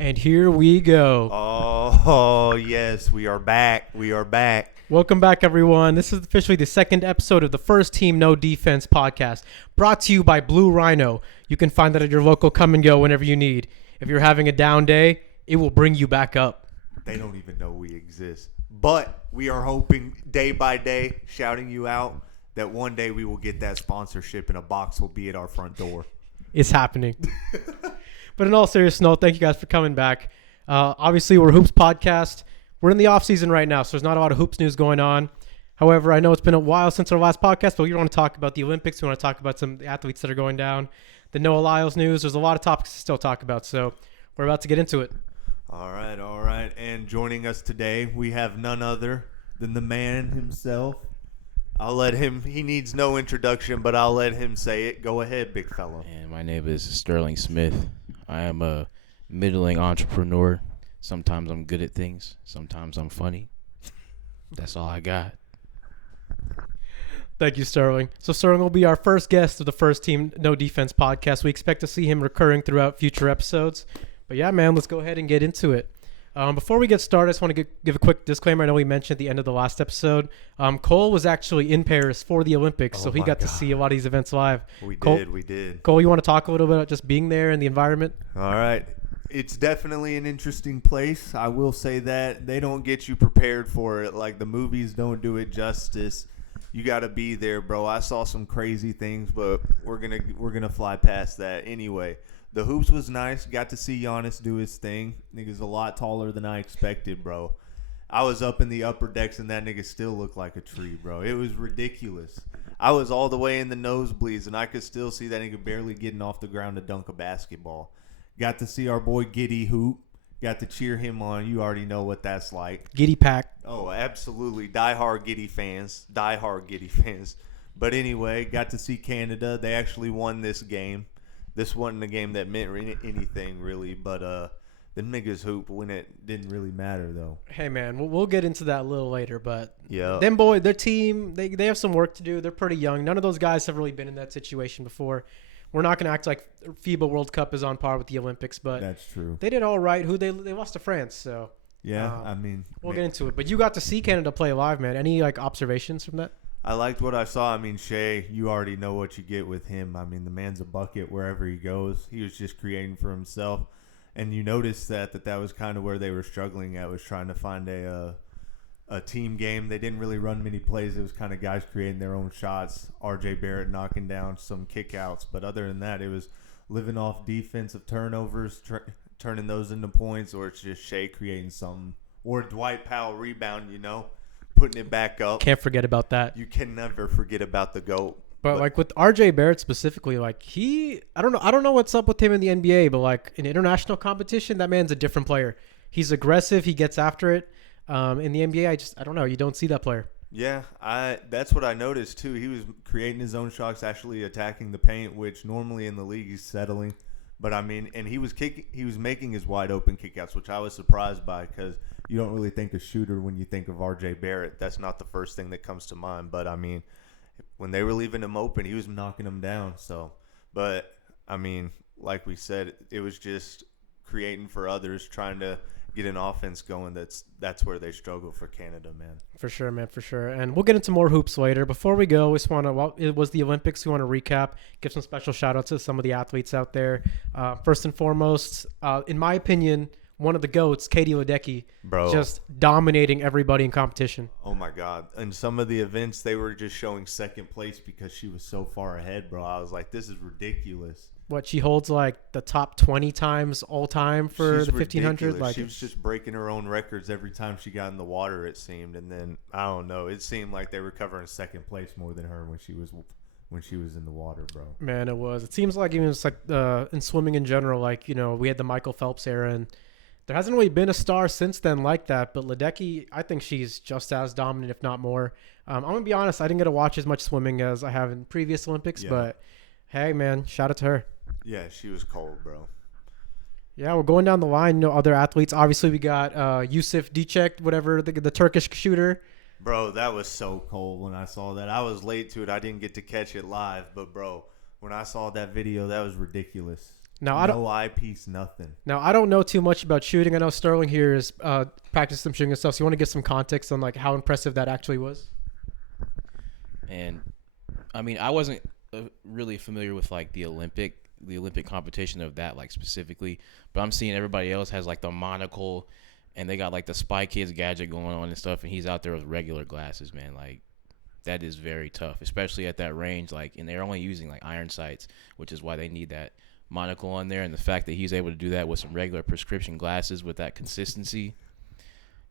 And here we go. Oh, yes, we are back. We are back. Welcome back, everyone. This is officially the second episode of the First Team No Defense podcast, brought to you by Blue Rhino. You can find that at your local Come and Go whenever you need. If you're having a down day, it will bring you back up. They don't even know we exist. But we are hoping day by day, shouting you out, that one day we will get that sponsorship and a box will be at our front door. It's happening. But in all serious note, thank you guys for coming back. Obviously, we're a Hoops podcast. We're in the off season right now, so there's not a lot of Hoops news going on. However, I know it's been a while since our last podcast, but we want to talk about the Olympics. We want to talk about some athletes that are going down. The Noah Lyles news. There's a lot of topics to still talk about, so we're about to get into it. All right. And joining us today, we have none other than the man himself. I'll let him, he needs no introduction, but I'll let him say it. Go ahead, big fella. And my name is Sterling Smith. I am a middling entrepreneur. Sometimes I'm good at things. Sometimes I'm funny. That's all I got. Thank you, Sterling. So Sterling will be our first guest of the First Team No Defense podcast. We expect to see him recurring throughout future episodes. But yeah, man, let's go ahead and get into it. Before we get started, I just want to give a quick disclaimer. I know we mentioned at the end of the last episode, Cole was actually in Paris for the Olympics, so he got to see a lot of these events live. We Cole, did. Cole, you want to talk a little bit about just being there and the environment? All right. It's definitely an interesting place. I will say that. They don't get you prepared for it. Like, the movies don't do it justice. You got to be there, bro. I saw some crazy things, but we're gonna fly past that anyway. The hoops was nice. Got to see Giannis do his thing. Nigga's a lot taller than I expected, bro. I was up in the upper decks, and that nigga still looked like a tree, bro. It was ridiculous. I was all the way in the nosebleeds, and I could still see that nigga barely getting off the ground to dunk a basketball. Got to see our boy Giddy hoop. Got to cheer him on. You already know what that's like. Giddy pack. Oh, absolutely. Die-hard Giddy fans. But anyway, got to see Canada. They actually won this game. This wasn't a game that meant anything, really. But the niggas hoop when it didn't really matter, though. Hey, man, we'll get into that a little later. But yeah, their team, they have some work to do. They're pretty young. None of those guys have really been in that situation before. We're not going to act like FIBA World Cup is on par with the Olympics, but that's true. They did all right. They lost to France, so yeah. I mean, we'll get into it. But you got to see Canada play live, man. Any observations from that? I liked what I saw. I mean, Shea, you already know what you get with him. I mean, the man's a bucket wherever he goes. He was just creating for himself, and you noticed that was kind of where they were struggling at, was trying to find a team game. They didn't really run many plays. It was kind of guys creating their own shots. RJ Barrett knocking down some kickouts. But other than that, it was living off defensive turnovers, turning those into points, or it's just Shea creating something. Or Dwight Powell rebound, putting it back up. Can't forget about that. You can never forget about the GOAT. But like with RJ Barrett specifically, like I don't know what's up with him in the NBA, but like in international competition, that man's a different player. He's aggressive. He gets after it. In the NBA, I don't know. You don't see that player. Yeah, that's what I noticed too. He was creating his own shots, actually attacking the paint, which normally in the league he's settling. But I mean, and he was making his wide open kickouts, which I was surprised by, because you don't really think a shooter when you think of RJ Barrett. That's not the first thing that comes to mind. But I mean, when they were leaving him open, he was knocking them down. So, but I mean, like we said, it was just creating for others, trying to get an offense going. That's where they struggle for Canada, man. For sure, man, for sure. And we'll get into more hoops later. Before we go, we just want to, it was the Olympics. We want to recap, give some special shout outs to some of the athletes out there. First and foremost, in my opinion, one of the GOATs, Katie Ledecky, bro, just dominating everybody in competition. Oh my God. And some of the events, they were just showing second place because she was so far ahead, bro. I was like, this is ridiculous. What, she holds like the top 20 times all time for the 1500? Like, she was just breaking her own records every time she got in the water, it seemed. And then I don't know, it seemed like they were covering second place more than her when she was in the water, bro. Man, it was. It seems like even just like in swimming in general, like, we had the Michael Phelps era, and there hasn't really been a star since then like that. But Ledecky, I think she's just as dominant, if not more. I'm gonna be honest, I didn't get to watch as much swimming as I have in previous Olympics, but hey, man, shout out to her. Yeah, she was cold, bro. Yeah, we're going down the line. Other athletes. Obviously, we got Yusuf Dicek, whatever, the Turkish shooter. Bro, that was so cold when I saw that. I was late to it. I didn't get to catch it live. But, bro, when I saw that video, that was ridiculous. Now I don't. No eyepiece, nothing. Now I don't know too much about shooting. I know Sterling here is practiced some shooting and stuff. So you want to give some context on like how impressive that actually was? And I mean, I wasn't really familiar with like the Olympic competition of that like specifically, but I'm seeing everybody else has like the monocle, and they got like the Spy Kids gadget going on and stuff, and he's out there with regular glasses, man. Like that is very tough, especially at that range. Like, and they're only using like iron sights, which is why they need that monocle on there, and the fact that he's able to do that with some regular prescription glasses with that consistency.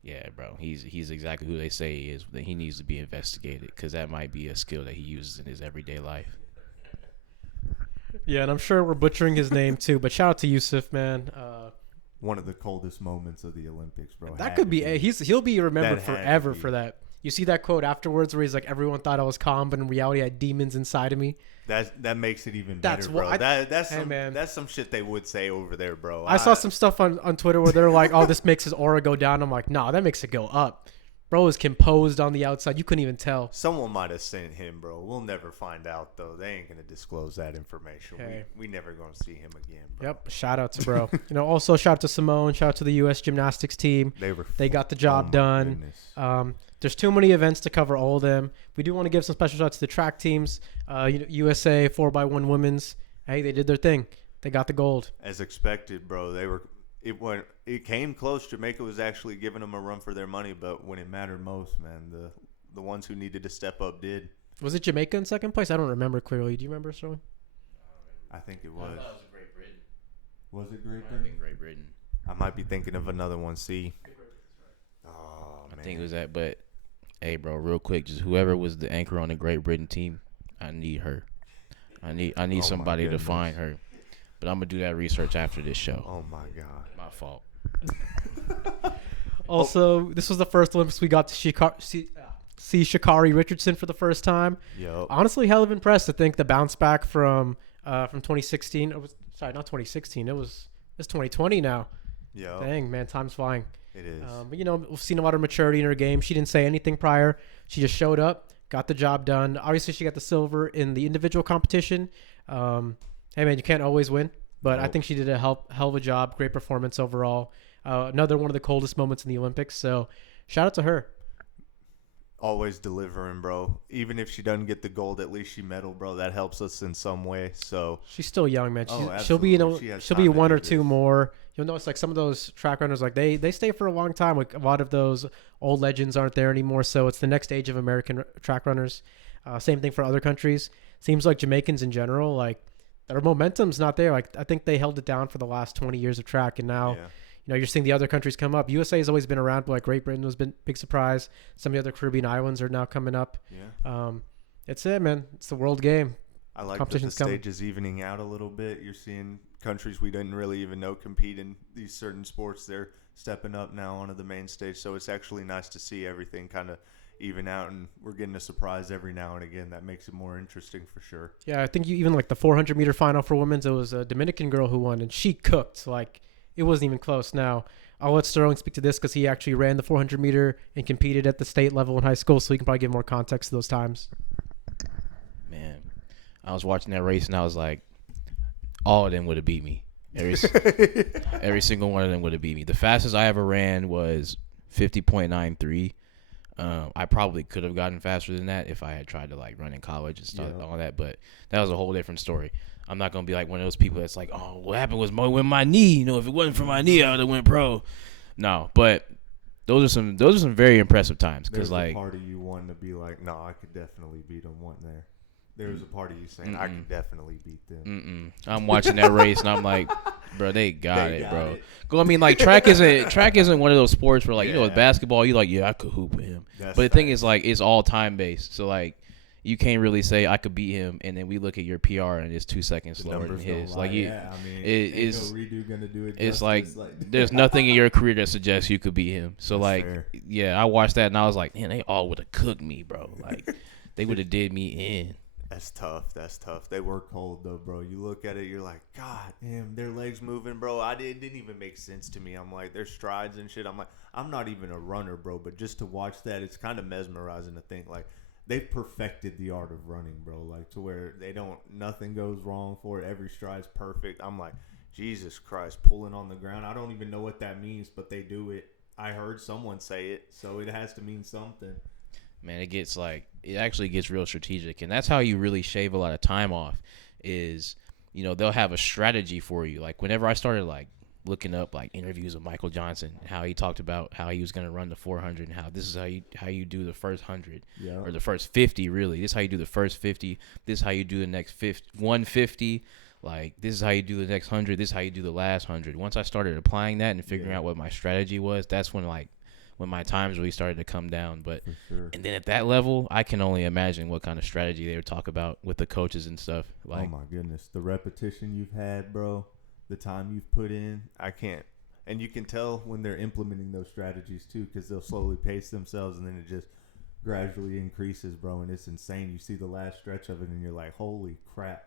Yeah, bro, he's exactly who they say he is. That he needs to be investigated because that might be a skill that he uses in his everyday life. Yeah, and I'm sure we're butchering his name too. But shout out to Yusuf, man. One of the coldest moments of the Olympics, bro. That could be. He'll be remembered That had to forever be. for that. You see that quote afterwards where he's like, "Everyone thought I was calm, but in reality, I had demons inside of me." That makes it even That's better, bro. what That's hey, some man. that's some shit they would say over there, bro. I saw some stuff on Twitter where they're like, "Oh, this makes his aura go down." I'm like, "Nah, that makes it go up." Bro is composed on the outside. You couldn't even tell. Someone might have sent him, bro. We'll never find out though. They ain't gonna disclose that information. Okay. We never gonna see him again, bro. Yep. Shout out to bro. Also shout out to Simone. Shout out to the U.S. gymnastics team. They got the job my done. goodness. There's too many events to cover all of them. We do want to give some special shout outs to the track teams. USA 4x1 women's. Hey, they did their thing. They got the gold. As expected, bro. It came close. Jamaica was actually giving them a run for their money, but when it mattered most, man, the ones who needed to step up did. Was it Jamaica in second place? I don't remember clearly. Do you remember, Sterling? I think it was. I thought it was Great Britain. Was it Great Might have Britain? been Great Britain. I might be thinking of another one. See. Oh man. I think it was that, but hey, bro, real quick, just whoever was the anchor on the Great Britain team, I need her. I need my somebody to goodness. find her. But I'm gonna do that research after this show. Oh my god. My fault. Also, this was the first Olympics we got to see Sha'Carri Richardson for the first time. Yo. Honestly, hell of impressed to think the bounce back from 2016. Sorry, not 2016. It's 2020 now. Yo. Dang, man, time's flying. It is. But we've seen a lot of maturity in her game. She didn't say anything prior. She just showed up, got the job done. Obviously, she got the silver in the individual competition. Hey, man, you can't always win, but I Nope. think she did a hell of a job. Great performance overall. Another one of the coldest moments in the Olympics. So shout out to her. Always delivering, bro. Even if she doesn't get the gold, at least she medaled, bro. That helps us in some way. So She's still young, man. Oh, She'll be absolutely. She has she'll be time to one do or two this. more. You'll notice like some of those track runners, like they stay for a long time. Like a lot of those old legends aren't there anymore. So it's the next age of American track runners. Same thing for other countries. Seems like Jamaicans in general, like their momentum's not there. Like I think they held it down for the last 20 years of track, and now yeah. you're seeing the other countries come up. USA has always been around, but like Great Britain was been big surprise. Some of the other Caribbean islands are now coming up. Yeah. It's it, man. It's the world game. I like that the Competition's coming. stage is evening out a little bit. You're seeing countries we didn't really even know compete in these certain sports. They're stepping up now onto the main stage. So it's actually nice to see everything kind of even out, and we're getting a surprise every now and again. That makes it more interesting for sure. Yeah, I think even like the 400-meter final for women's, it was a Dominican girl who won, and she cooked. Like it wasn't even close. Now I'll let Sterling speak to this because he actually ran the 400-meter and competed at the state level in high school, so he can probably give more context to those times. Man, I was watching that race and I was like, all of them would have beat me. Every single one of them would have beat me. The fastest I ever ran was 50.93. I probably could have gotten faster than that if I had tried to like run in college and stuff, all that. But that was a whole different story. I'm not gonna be like one of those people that's like, oh, what happened was with my knee. If it wasn't for my knee, I would have went pro. No, but those are some very impressive times because There's like a part of you wanting to be like, no, I could definitely beat them, wasn't there? There was a part of you saying, I could definitely beat them. I'm watching that race and I'm like, bro, they got it, bro. it. Go, I mean, like track isn't one of those sports where like with Yeah. basketball, you like, yeah, I could hoop with him. That's But the thing facts. is like it's all time based, so like you can't really say I could beat him, and then we look at your PR and it's 2 seconds The slower than numbers don't his. lie. Like you, Yeah, I mean, it ain't is. no redo gonna do it It's justice, like there's nothing in your career that suggests you could beat him. So That's like, fair. yeah, I watched that and I was like, man, they all would have cooked me, bro. Like they would have did me in. That's tough. That's tough. They were cold though, bro. You look at it, you're like, God damn, their legs moving, bro. It didn't even make sense to me. I'm like, their strides and shit. I'm like, I'm not even a runner, bro, but just to watch that, it's kind of mesmerizing to think like they've perfected the art of running, bro. Like to where nothing goes wrong for it. Every stride's perfect. I'm like, Jesus Christ, pulling on the ground. I don't even know what that means, but they do it. I heard someone say it, so it has to mean something. Man, it actually gets real strategic, and that's how you really shave a lot of time off. Is they'll have a strategy for you. Like whenever I started like looking up like interviews of Michael Johnson, how he talked about how he was going to run the 400 and how this is how you do the first 100 or the first 50. Really, this is how you do the first 50. This is how you do the next 150. Like this is how you do the next 100. This is how you do the last 100. Once I started applying that and figuring out what my strategy was, that's when my times really started to come down. But and then at that level, I can only imagine what kind of strategy they would talk about with the coaches and stuff. Like, oh my goodness, the repetition you've had, bro, the time you've put in, I can't. And you can tell when they're implementing those strategies too, because they'll slowly pace themselves, and then it just gradually increases, bro. And it's insane. You see the last stretch of it, and you're like, holy crap.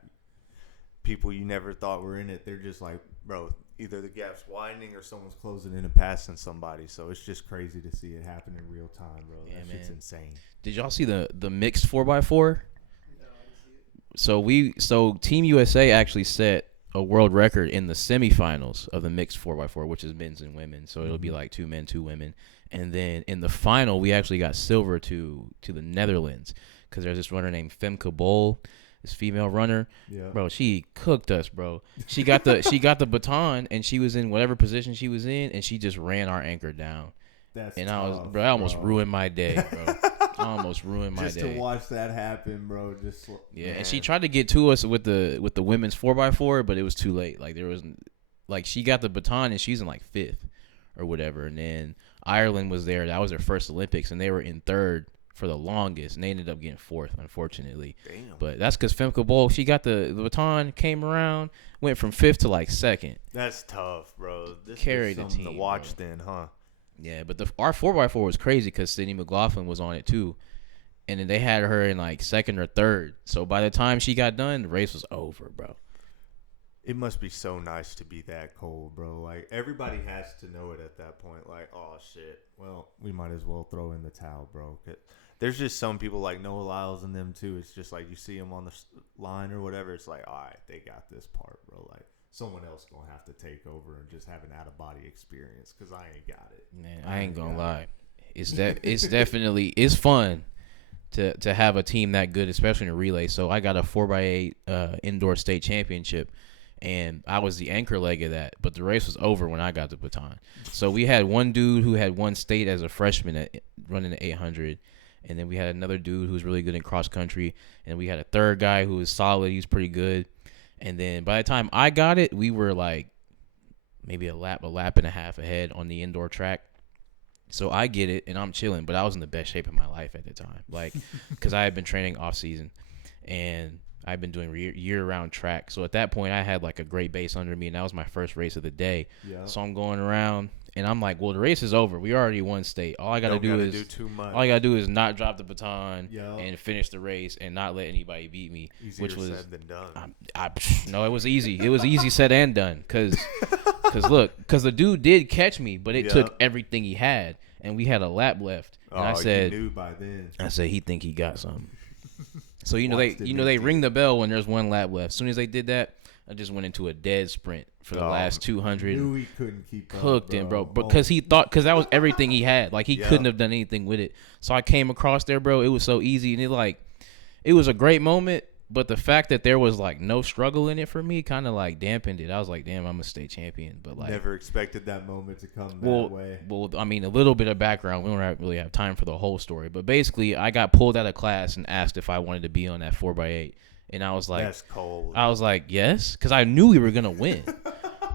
People you never thought were in it, they're just like, bro, either the gap's widening or someone's closing in and passing somebody. So it's just crazy to see it happen in real time, bro. Yeah, that shit's insane. Did y'all see the mixed 4x4? So Team USA actually set a world record in the semifinals of the mixed 4x4, which is men's and women. So it'll be like 2 men, 2 women. And then in the final, we actually got silver to the Netherlands because there's this runner named Femke Bol. This female runner, bro, she cooked us, bro. She got the baton, and she was in whatever position she was in, and she just ran our anchor down. That's and tough, I almost ruined my day, bro. I almost ruined my just day. To watch that happen, bro. Man. And she tried to get to us with the women's 4x4, but it was too late. Like there was, like she got the baton, and she's in like 5th or whatever, and then Ireland was there. That was their first Olympics, and they were in 3rd. For the longest, and they ended up getting 4th, unfortunately. Damn. But that's because Femke Bol, she got the baton, came around, went from 5th to like 2nd. That's tough, bro. This carried is the something team to watch, bro. then, huh? Yeah, but our 4x4 was crazy because Sydney McLaughlin was on it too, and then they had her in like 2nd or 3rd. So by the time she got done, the race was over, bro. It must be so nice to be that cold, bro. Like, everybody has to know it at that point. Like, oh, shit. Well, we might as well throw in the towel, bro. There's just some people like Noah Lyles and them, too. It's just like you see them on the line or whatever. It's like, all right, they got this part, bro. Like, someone else going to have to take over and just have an out-of-body experience because I ain't got it. Man, I ain't going to lie. It's definitely – it's fun to have a team that good, especially in a relay. So I got a 4x8 indoor state championship. And I was the anchor leg of that, but the race was over when I got the baton. So we had one dude who had won state as a freshman running the 800, and then we had another dude who was really good in cross country, and we had a third guy who was solid. He was pretty good. And then by the time I got it, we were like maybe a lap and a half ahead on the indoor track. So I get it, and I'm chilling, but I was in the best shape of my life at the time, like because I had been training off season, and I've been doing year-round track. So at that point, I had like a great base under me, and that was my first race of the day. Yeah. So I'm going around, and I'm like, well, the race is over. We already won state. All I got to do is not drop the baton and finish the race and not let anybody beat me. Easier said than done. No, it was easy. It was easy said and done. Because the dude did catch me, but it took everything he had, and we had a lap left. And I said, you knew by then. I said, he think he got something. So they ring the bell when there's one lap left. As soon as they did that, I just went into a dead sprint for the last 200. Knew he couldn't keep cooked him, bro. Because because that was everything he had. Like he couldn't have done anything with it. So I came across there, bro. It was so easy, and it was a great moment. But the fact that there was like no struggle in it for me kind of like dampened it. I was like, damn, I'm a state champion. But like never expected that moment to come that way. Well, I mean, a little bit of background. We don't really have time for the whole story. But basically, I got pulled out of class and asked if I wanted to be on that 4x8. And I was like, that's cold. I was like, yes, because I knew we were gonna win.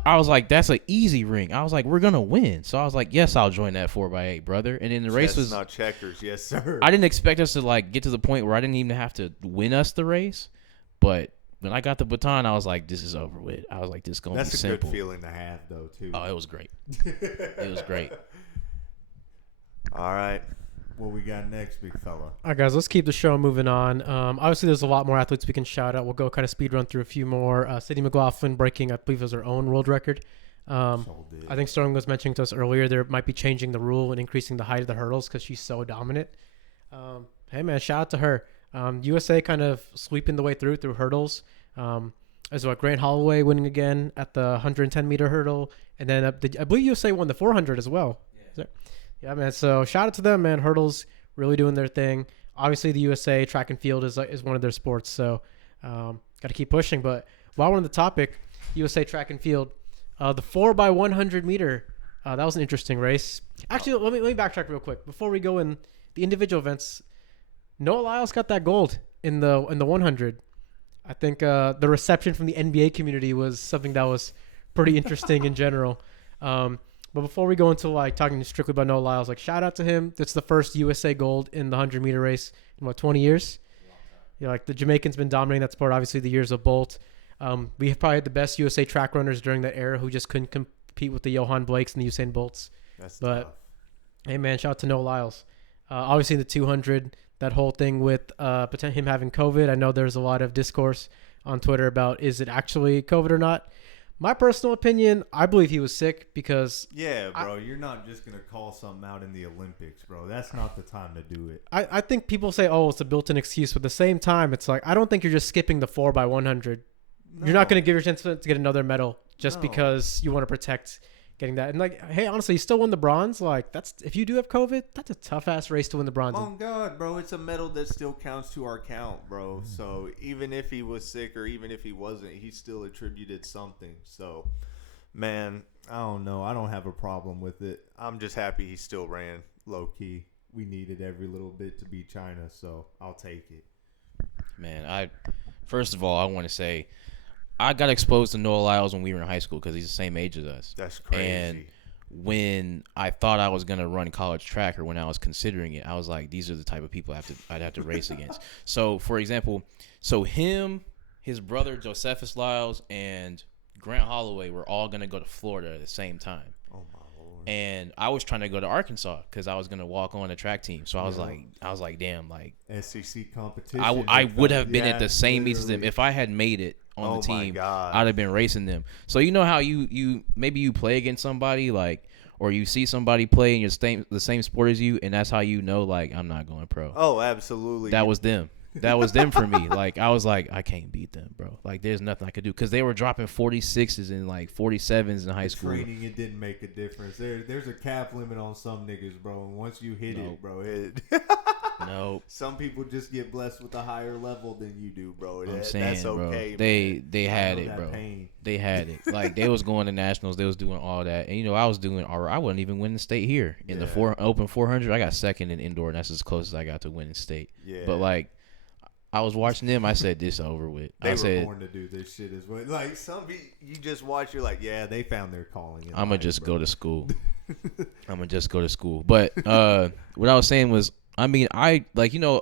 I was like, that's an easy ring. I was like, we're gonna win. So I was like, yes, I'll join that 4x8, brother. And then the race was not checkers, yes sir. I didn't expect us to like get to the point where I didn't even have to win us the race, but when I got the baton, I was like, this is over with. I was like, this is gonna be simple. That's a good feeling to have, though, too. Oh, it was great. It was great. All right. What we got next, big fella? All right, guys, let's keep the show moving on. Obviously, there's a lot more athletes we can shout out. We'll go kind of speed run through a few more. Sydney McLaughlin breaking, I believe, it was her own world record. I think Sterling was mentioning to us earlier, there might be changing the rule and increasing the height of the hurdles because she's so dominant. Hey, man, shout out to her. USA kind of sweeping the way through hurdles. As well, Grant Holloway winning again at the 110-meter hurdle. And then I believe USA won the 400 as well. Yeah, man. So shout out to them, man. Hurdles really doing their thing. Obviously, the USA track and field is one of their sports. So got to keep pushing. But while we're on the topic, USA track and field, the 4x100 meter, that was an interesting race. Actually, let me backtrack real quick. Before we go in the individual events, Noah Lyles got that gold in the 100. I think the reception from the NBA community was something that was pretty interesting in general. But before we go into like talking strictly about Noah Lyles, like shout out to him. It's the first USA gold in the 100-meter race in 20 years. Yeah, like the Jamaicans been dominating that sport. Obviously, the years of Bolt. We have probably had the best USA track runners during that era who just couldn't compete with the Johan Blakes and the Usain Bolts. That's but tough. Hey man, shout out to Noah Lyles. Obviously, the 200, that whole thing with him having COVID. I know there's a lot of discourse on Twitter about is it actually COVID or not. My personal opinion, I believe he was sick because yeah, bro, you're not just gonna call something out in the Olympics, bro. That's not the time to do it. I think people say, oh, it's a built-in excuse, but at the same time, it's like I don't think you're just skipping the 4x100. No. You're not gonna give your chance to get another medal just because you want to protect getting that. And like, hey, honestly, you still won the bronze. Like, that's if you do have COVID, that's a tough ass race to win the bronze. Oh God, bro, it's a medal that still counts to our count, bro. So even if he was sick or even if he wasn't, he still attributed something. So, man, I don't know. I don't have a problem with it. I'm just happy he still ran low key. We needed every little bit to beat China, so I'll take it. Man, first of all, I want to say, I got exposed to Noah Lyles when we were in high school because he's the same age as us. That's crazy. And when I thought I was going to run college track or when I was considering it, I was like, these are the type of people I'd have to race against. So, for example, him, his brother Josephus Lyles, and Grant Holloway were all going to go to Florida at the same time. Oh, my Lord. And I was trying to go to Arkansas because I was going to walk on the track team. So I was like, damn, like SEC competition. I would have been at the same meets as them if I had made it on the team. I'd have been racing them. So you know how you maybe you play against somebody like, or you see somebody play in the same sport as you, and that's how you know like I'm not going pro. Oh, absolutely. That was them. That was them for me. Like I was like, I can't beat them, bro. Like there's nothing I could do because they were dropping 46s and like 47s in high school. Training, it didn't make a difference. There's a cap limit on some niggas, bro. And once you hit it, bro, Nope. Some people just get blessed with a higher level than you do, bro. I'm saying, that's okay, bro. They man. had it, bro. Pain. They had it. Like they was going to nationals. They was doing all that, and I was doing. Or I wasn't even winning state here in the open 400. I got second in indoor, and that's as close as I got to winning state. Yeah. But like, I was watching them. I said, "This over with." They were born to do this shit as well. Like some people, you just watch. You're like, yeah, they found their calling. I'm gonna just go to school. I'm gonna just go to school. But what I was saying was, I mean, a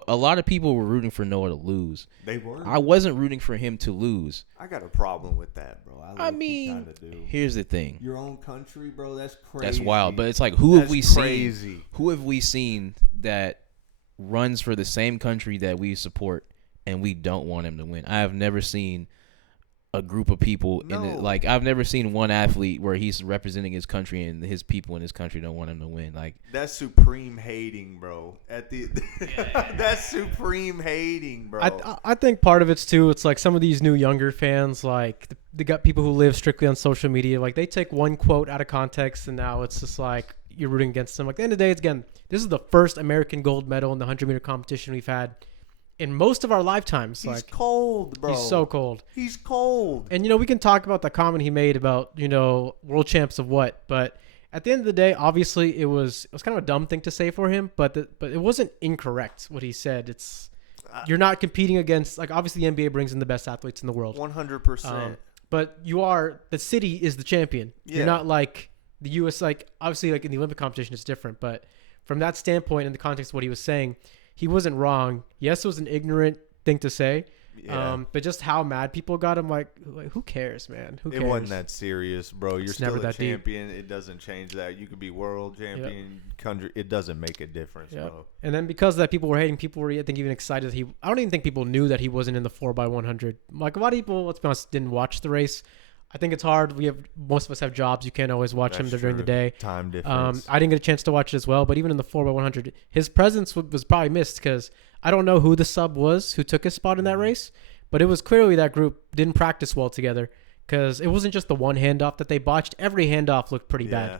lot of people were rooting for Noah to lose. They were. I wasn't rooting for him to lose. I got a problem with that, bro. I mean, here's the thing. Your own country, bro. That's crazy. That's wild. But it's like, who have we seen that runs for the same country that we support and we don't want him to win? I have never seen a group of people I've never seen one athlete where he's representing his country and his people in his country don't want him to win. Like that's supreme hating, bro. That's supreme hating, bro. I think part of it's too. It's like some of these new younger fans, like they got people who live strictly on social media. Like they take one quote out of context and now it's just like you're rooting against them. Like at the end of the day, this is the first American gold medal in the 100-meter competition we've had in most of our lifetimes. He's cold, bro. He's so cold. He's cold. And, we can talk about the comment he made about, world champs of what. But at the end of the day, obviously, it was kind of a dumb thing to say for him. But it wasn't incorrect what he said. It's you're not competing against, like, obviously the NBA brings in the best athletes in the world. 100%. But the city is the champion. Yeah. You're not like the U.S., like, obviously, like in the Olympic competition, it's different. But from that standpoint, in the context of what he was saying, he wasn't wrong. Yes, it was an ignorant thing to say. Yeah. But just how mad people got him, like who cares, man? Who cares? It wasn't that serious, bro. You're still a champion. Deep. It doesn't change that. You could be world champion, country. It doesn't make a difference, bro. And then because of that, people were hating. People were, I think, even excited that I don't even think people knew that he wasn't in the 4x100. Like a lot of people, let's be honest, didn't watch the race. I think it's hard. Most of us have jobs. You can't always watch them during the day. Time difference. I didn't get a chance to watch it as well. But even in the 4x100, his presence was probably missed because I don't know who the sub was who took his spot in that race. But it was clearly that group didn't practice well together because it wasn't just the one handoff that they botched. Every handoff looked pretty bad.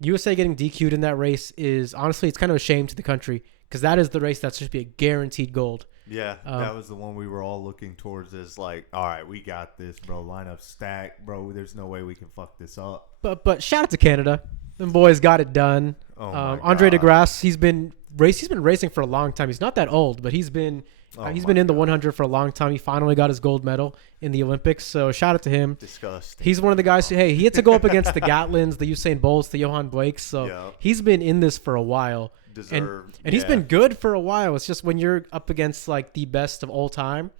USA getting DQ'd in that race is honestly, it's kind of a shame to the country because that is the race that's just be a guaranteed gold. Yeah, that was the one we were all looking towards as like, all right, we got this, bro. Lineup stacked, bro. There's no way we can fuck this up. But shout out to Canada. Them boys got it done. Oh my Andre God. DeGrasse, he's been racing for a long time. He's not that old, but he's been in the 100 for a long time. He finally got his gold medal in the Olympics, so shout out to him. Disgusting. He's one of the guys who, he had to go up against the Gatlins, the Usain Bolts, the Johan Blakes, so he's been in this for a while. And he's been good for a while. It's just when you're up against like the best of all time,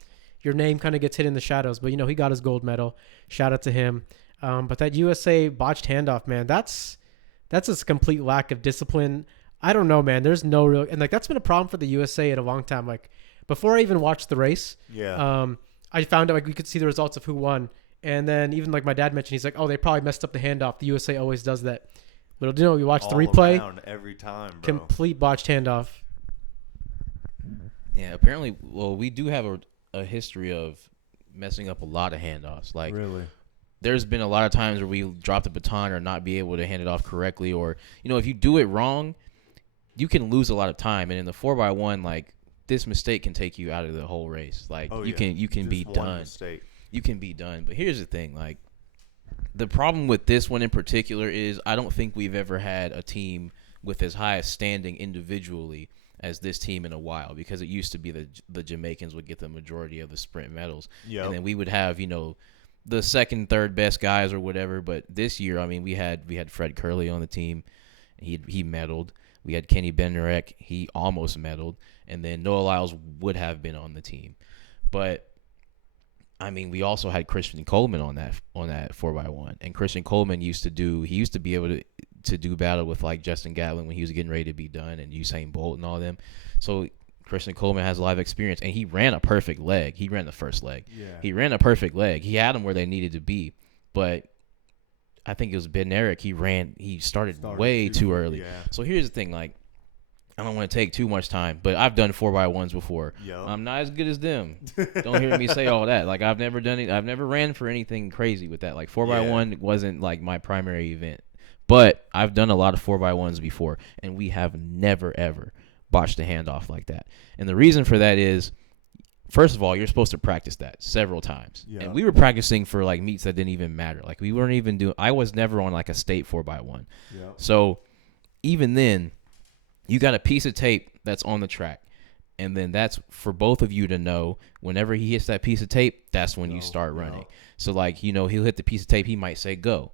your name kind of gets hid in the shadows. But he got his gold medal. Shout out to him. But that USA botched handoff, man, that's a complete lack of discipline. I don't know, man. There's no real, and like that's been a problem for the USA in a long time. Like before I even watched the race, I found out like we could see the results of who won, and then even like my dad mentioned, he's like, oh, they probably messed up the handoff. The USA always does that. Little do you know, we watched the replay. Every time, bro. Complete botched handoff. Yeah, apparently, well, we do have a history of messing up a lot of handoffs. Like, really? There's been a lot of times where we drop the baton or not be able to hand it off correctly, or if you do it wrong, you can lose a lot of time. And in the 4x1, like this mistake can take you out of the whole race. Like you can Just be one done. mistake. You can be done. But here's the thing, like the problem with this one in particular is I don't think we've ever had a team with as high a standing individually as this team in a while, because it used to be the Jamaicans would get the majority of the sprint medals. And then we would have, the second, third best guys or whatever. But this year, I mean, we had Fred Curley on the team. He medaled. We had Kenny Benarek. He almost medaled. And then Noah Lyles would have been on the team. But I mean, we also had Christian Coleman on that 4x1, and Christian Coleman used to be able to do battle with like Justin Gatlin when he was getting ready to be done, and Usain Bolt and all them. So Christian Coleman has a lot of experience, and he ran a perfect leg. He ran the first leg. Yeah. He ran a perfect leg. He had them where they needed to be, but I think it was Benarek. He started way too early. Yeah. So here's the thing, like, I don't want to take too much time, but I've done 4x1s before. I'm not as good as them. Don't hear me say all that. Like, I've never done it. I've never ran for anything crazy with that. Like, 4x1 wasn't like my primary event, but I've done a lot of 4x1s before, and we have never ever botched a handoff like that. And the reason for that is, first of all, you're supposed to practice that several times. And we were practicing for like meets that didn't even matter. Like, we weren't even doing. I was never on like a state 4x1. So even then, you got a piece of tape that's on the track, and then that's for both of you to know. Whenever he hits that piece of tape, that's when you start running. So, like, he'll hit the piece of tape. He might say go,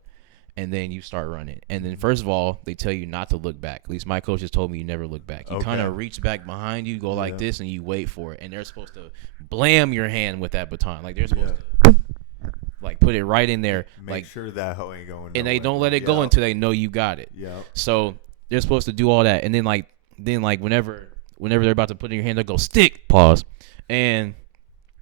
and then you start running. And then, first of all, they tell you not to look back. At least my coach has told me you never look back. You kind of reach back behind you, go like this, and you wait for it. And they're supposed to blam your hand with that baton. Like, they're supposed to like put it right in there. Make sure that hoe ain't going. And they don't let it go until they know you got it. So they're supposed to do all that, and then whenever they're about to put in your hand, they'll go stick, pause, and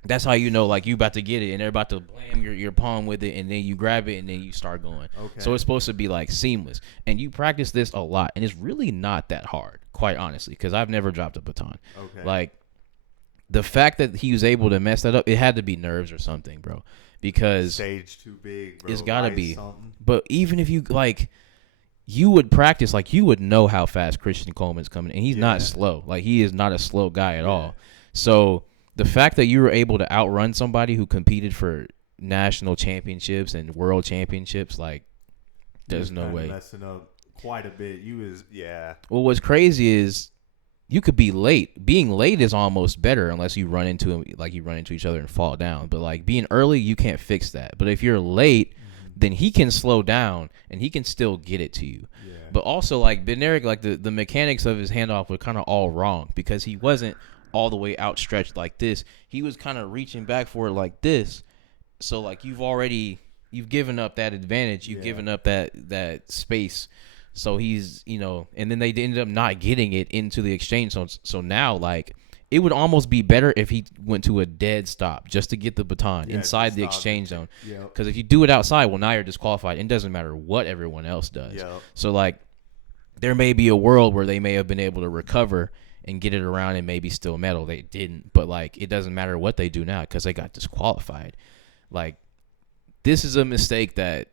that's how you know like you about to get it, and they're about to blam your palm with it, and then you grab it, and then you start going. So it's supposed to be like seamless, and you practice this a lot, and it's really not that hard, quite honestly, because I've never dropped a baton. Like, the fact that he was able to mess that up, it had to be nerves or something, bro, because stage too big, bro. It's gotta be something. But even if you like, you would practice, like, you would know how fast Christian Coleman's coming, and he's not slow. Like, he is not a slow guy at all. So the fact that you were able to outrun somebody who competed for national championships and world championships, like, there's no way. Messing up quite a bit. Well, what's crazy is you could be late. Being late is almost better unless you run into each other and fall down. But like being early, you can't fix that. But if you're late, then he can slow down and he can still get it to you. But also, like, Benarek, like the mechanics of his handoff were kind of all wrong because he wasn't all the way outstretched like this. He was kind of reaching back for it like this. So like you've given up that advantage. You've given up that space. So he's, and then they ended up not getting it into the exchange. So now, like, it would almost be better if he went to a dead stop just to get the baton inside the exchange zone. Because if you do it outside, well, now you're disqualified. It doesn't matter what everyone else does. So, like, there may be a world where they may have been able to recover and get it around and maybe still medal. They didn't, but like it doesn't matter what they do now because they got disqualified. Like this is a mistake that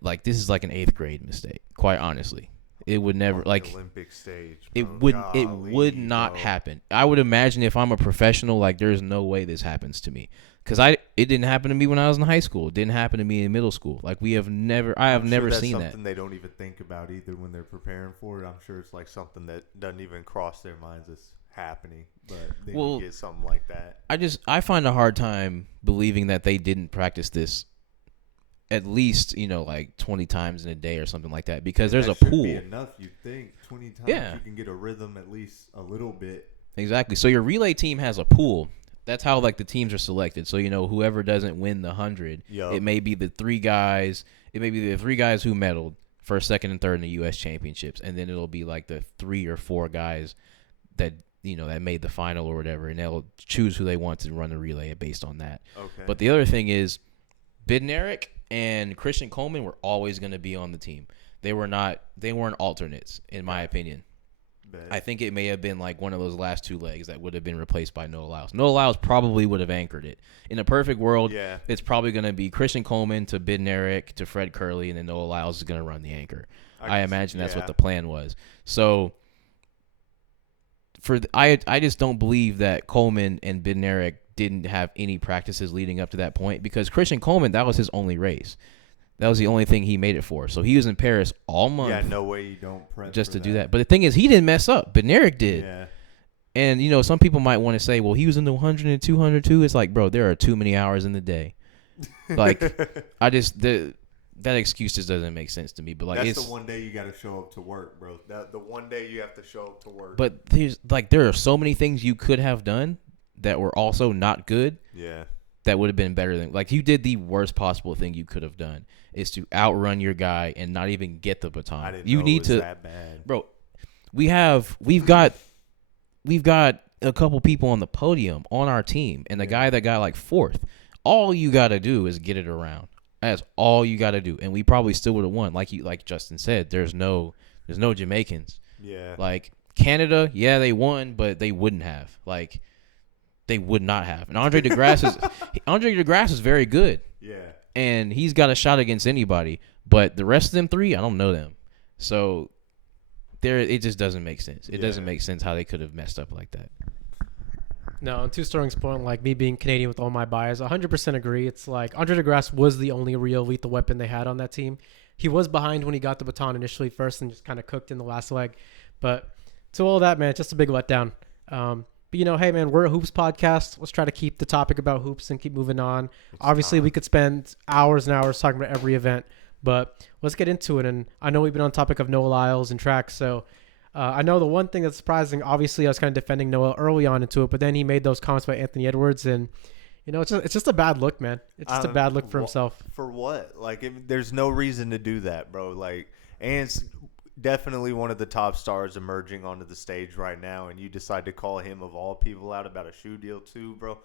like this is like an 8th grade mistake. Quite honestly, it would never like Olympic stage. Bro. It would not happen. I would imagine if I'm a professional, like there's no way this happens to me. Because it didn't happen to me when I was in high school. It didn't happen to me in middle school. Like I have never seen that. That's something they don't even think about either when they're preparing for it. I'm sure it's like something that doesn't even cross their minds as happening. But then you get something like that. I find a hard time believing that they didn't practice this at least, like 20 times in a day or something like that. Because there's a pool. Be enough, you think. 20 times you can get a rhythm at least a little bit. Exactly. So your relay team has a pool. That's how like the teams are selected. So whoever doesn't win the 100, it may be the 3 guys. It may be the 3 guys who medaled first, second, and third in the U.S. championships, and then it'll be like the 3 or 4 guys that that made the final or whatever, and they'll choose who they want to run the relay based on that. Okay. But the other thing is, Bednarik and Christian Coleman were always going to be on the team. They weren't alternates in my opinion. I think it may have been like one of those last 2 legs that would have been replaced by Noah Lyles. Noah Lyles probably would have anchored it. In a perfect world, it's probably going to be Christian Coleman to Bednarik to Fred Curley, and then Noah Lyles is going to run the anchor. I imagine that's what the plan was. So I just don't believe that Coleman and Bednarik didn't have any practices leading up to that point, because Christian Coleman, that was his only race. That was the only thing he made it for. So he was in Paris all month. Yeah, no way you don't prep just to do that. But the thing is, he didn't mess up. Bednarik did. Yeah. And, some people might want to say, well, he was in the 100 and 200 too. It's like, bro, there are too many hours in the day. Like, that excuse just doesn't make sense to me. But like, that's the one day you got to show up to work, bro. The one day you have to show up to work. But there are so many things you could have done that were also not good. Yeah. That would have been better than, like, you did the worst possible thing you could have done, is to outrun your guy and not even get the baton. I didn't know it was that bad. Bro, we've got a couple people on the podium on our team, and the guy that got like 4th. All you got to do is get it around. That's all you got to do, and we probably still would have won. Like Justin said, there's no Jamaicans. Yeah. Like Canada, they won, but they wouldn't have. Like, they would not have. And Andre DeGrasse is very good. Yeah. And he's got a shot against anybody. But the rest of them 3, I don't know them. So it just doesn't make sense. It doesn't make sense how they could have messed up like that. No, and to Sterling's point, like me being Canadian with all my bias, 100% agree. It's like Andre DeGrasse was the only real lethal weapon they had on that team. He was behind when he got the baton initially first and just kind of cooked in the last leg. But to all that, man, it's just a big letdown. But, hey, man, we're a hoops podcast. Let's try to keep the topic about hoops and keep moving on. Obviously, we could spend hours and hours talking about every event, but let's get into it. And I know we've been on topic of Noah Lyles and track, so I know the one thing that's surprising, obviously, I was kind of defending Noah early on into it, but then he made those comments about Anthony Edwards, and, it's just a bad look, man. It's just a bad look for himself. For what? Like, there's no reason to do that, bro. Like, and it's definitely one of the top stars emerging onto the stage right now, and you decide to call him of all people out about a shoe deal too, bro.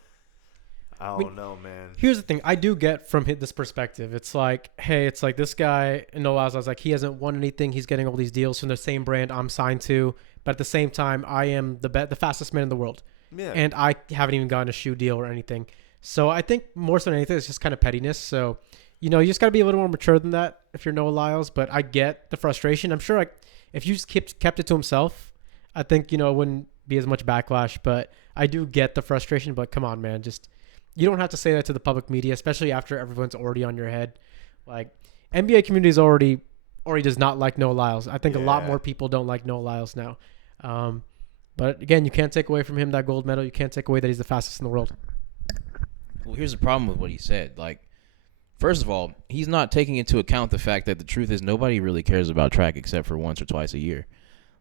I don't know, man. Here's the thing. I do get from this perspective. It's like, hey, it's like this guy, Noah Lyles, I was like, he hasn't won anything. He's getting all these deals from the same brand I'm signed to. But at the same time, I am the fastest man in the world. Yeah. And I haven't even gotten a shoe deal or anything. So I think more so than anything, it's just kind of pettiness. So, you just got to be a little more mature than that if you're Noah Lyles. But I get the frustration. I'm sure if you just kept it to himself, I think, it wouldn't be as much backlash. But I do get the frustration. But come on, man. You don't have to say that to the public media, especially after everyone's already on your head. Like, NBA community already does not like Noah Lyles. I think a lot more people don't like Noah Lyles now. But again, you can't take away from him that gold medal. You can't take away that he's the fastest in the world. Well, here's the problem with what he said. Like, first of all, he's not taking into account the fact that the truth is nobody really cares about track except for once or twice a year.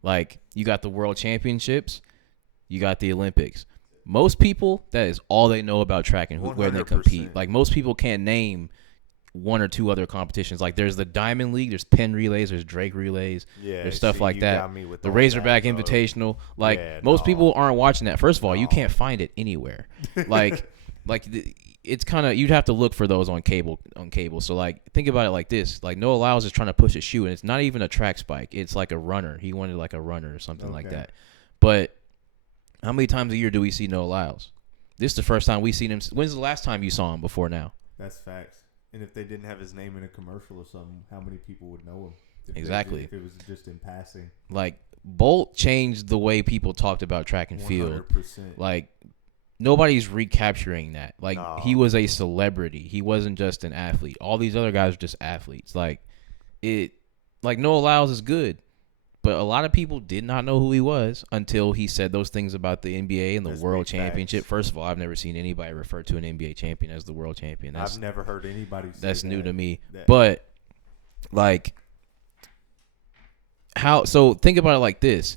Like, you got the World Championships, you got the Olympics. Most people, that is all they know about track and where they compete. Like, most people can't name 1 or 2 other competitions. Like, there's the Diamond League, there's Penn Relays, there's Drake Relays, there's stuff like that. The Razorback Invitational. Like, most people aren't watching that. First of all, you can't find it anywhere. It's kind of, you'd have to look for those on cable. So, like, think about it like this. Like, Noah Lyles is trying to push a shoe, and it's not even a track spike. It's like a runner. He wanted like a runner or something like that. But how many times a year do we see Noah Lyles? This is the first time we've seen him. When's the last time you saw him before now? That's facts. And if they didn't have his name in a commercial or something, how many people would know him? Exactly. If it was just in passing. Like, Bolt changed the way people talked about track and field. 100%. Like, nobody's recapturing that. Like, he was a celebrity. He wasn't just an athlete. All these other guys are just athletes. Like Noah Lyles is good, but a lot of people did not know who he was until he said those things about the NBA and the World Championship. First of all, I've never seen anybody refer to an NBA champion as the World Champion. I've never heard anybody say that's that. new to me. But, like, so think about it like this.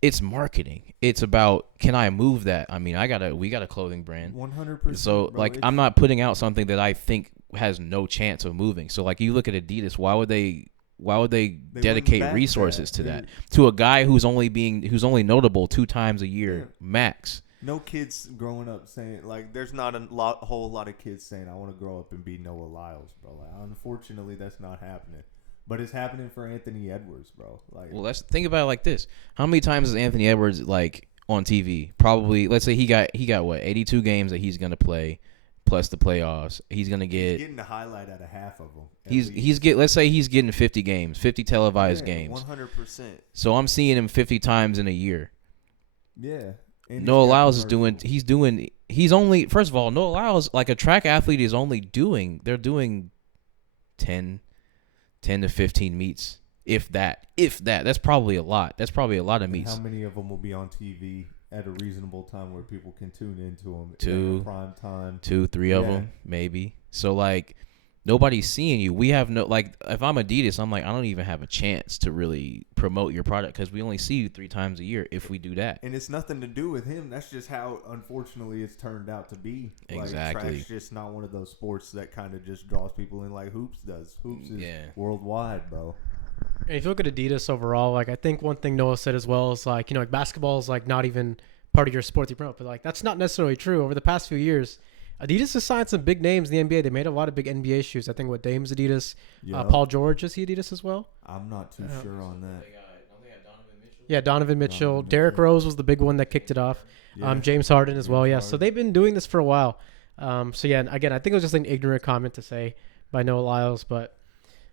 It's marketing. It's about, can I move that? I mean, we got a clothing brand. 100%. So, like, I'm not putting out something that I think has no chance of moving. So, like, you look at Adidas, why would they dedicate resources to that? To a guy who's only notable 2 times a year max. No kids growing up saying, like, there's not a whole lot of kids saying, I want to grow up and be Noah Lyles, bro. Like, unfortunately, that's not happening. But it's happening for Anthony Edwards, bro. Like, well, think about it like this: how many times is Anthony Edwards like on TV? Probably, let's say he got what 82 games that he's gonna play, plus the playoffs. He's getting the highlight out of half of them. Let's say he's getting 50 games, 50 televised games. 100%. So I'm seeing him 50 times in a year. Yeah. Noah Lyles is doing. He's only, first of all, Noah Lyles, like a track athlete, is only doing. They're doing 10 to 15 meets, if that. That's probably a lot. That's probably a lot of meets. How many of them will be on TV at a reasonable time where people can tune into them? Two, prime time. 2-3 of them, maybe. So, like, nobody's seeing you. We have no, like, if I'm Adidas, I'm like, I don't even have a chance to really promote your product because we only see you 3 times a year if we do that. And it's nothing to do with him. That's just how, unfortunately, it's turned out to be. Exactly. Like, track's just not one of those sports that kind of just draws people in like hoops does. Hoops is worldwide, bro. And if you look at Adidas overall, like, I think one thing Noah said as well is, like, like, basketball is, like, not even part of your sport you promote. But, like, that's not necessarily true. Over the past few years, Adidas has signed some big names in the NBA. They made a lot of big NBA shoes. I think Dame's Adidas. Paul George, is he Adidas as well? I'm not too sure on that. Yeah, Donovan Mitchell. Derrick Rose was the big one that kicked it off. James Harden as well. Yeah, so they've been doing this for a while. So, yeah, again, I think it was just an ignorant comment to say by Noah Lyles. But,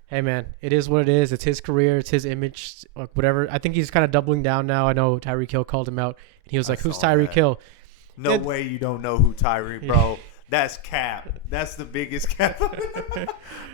hey, man, it is what it is. It's his career. It's his image. Like, whatever. I think he's kind of doubling down now. I know Tyreek Hill called him out. And he was like, who's Tyreek Hill? No way you don't know who Tyreek, bro. That's cap. That's the biggest cap.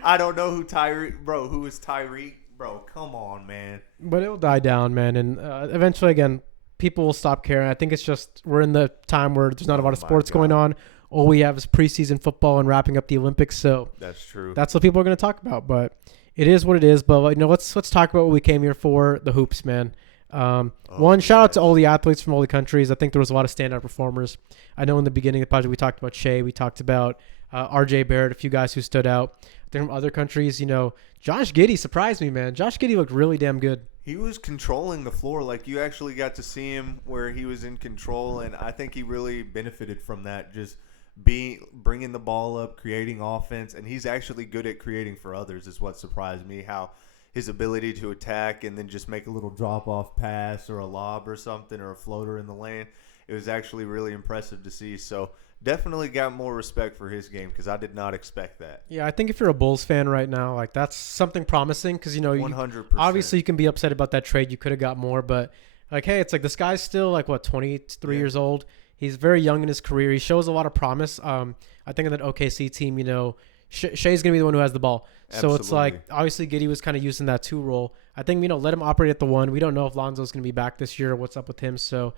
I don't know who Tyreek, bro. Who is Tyreek, bro? Come on, man. But it'll die down, man. And eventually, again, people will stop caring. I think it's just we're in the time where there's not a lot of sports going on. All we have is preseason football and wrapping up the Olympics. So that's true. That's what people are going to talk about. But it is what it is. But let's talk about what we came here for, the hoops, man. Shout out to all the athletes from all the countries. I think there was a lot of standout performers. I know in the beginning of the project we talked about Shea, we talked about RJ Barrett, a few guys who stood out. From other countries, Josh Giddey surprised me, man. Josh Giddey looked really damn good. He was controlling the floor. Like, you actually got to see him where he was in control, and I think he really benefited from that, just bringing the ball up, creating offense, and he's actually good at creating for others is what surprised me, how his ability to attack and then just make a little drop-off pass or a lob or something or a floater in the lane. It was actually really impressive to see. So definitely got more respect for his game because I did not expect that. Yeah, I think if you're a Bulls fan right now, like, that's something promising because, 100%. Obviously you can be upset about that trade. You could have got more. But, like, hey, it's like this guy's still, like, 23 years old. He's very young in his career. He shows a lot of promise. I think in that OKC team, Shea's going to be the one who has the ball. Absolutely. So it's like, obviously, Giddey was kind of using that 2 role. I think, let him operate at the 1. We don't know if Lonzo's going to be back this year or what's up with him. So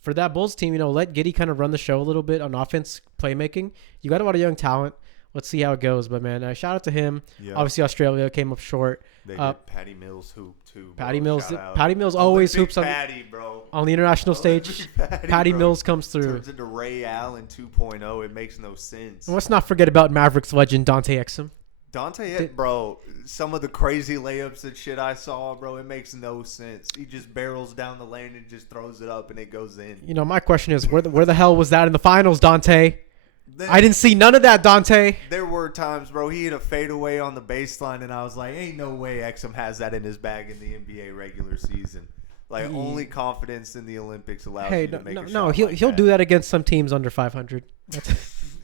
for that Bulls team, let Giddey kind of run the show a little bit on offense, playmaking. You got a lot of young talent. Let's see how it goes. But, man, shout out to him. Yep. Obviously, Australia came up short. They did Patty Mills hoop, too. Patty Mills always hoops on the international stage. Patty Mills comes through. Turns into Ray Allen 2.0. It makes no sense. And let's not forget about Mavericks legend Dante Exum. Bro, some of the crazy layups and shit I saw, bro, it makes no sense. He just barrels down the lane and just throws it up and it goes in. My question is, where the hell was that in the finals, Dante? I didn't see none of that, Dante. There were times, bro, he hit a fadeaway on the baseline, and I was like, ain't no way Exum has that in his bag in the NBA regular season. Like only confidence in the Olympics allows Hey, you to make a shot. no, he'll do that against some teams under 500.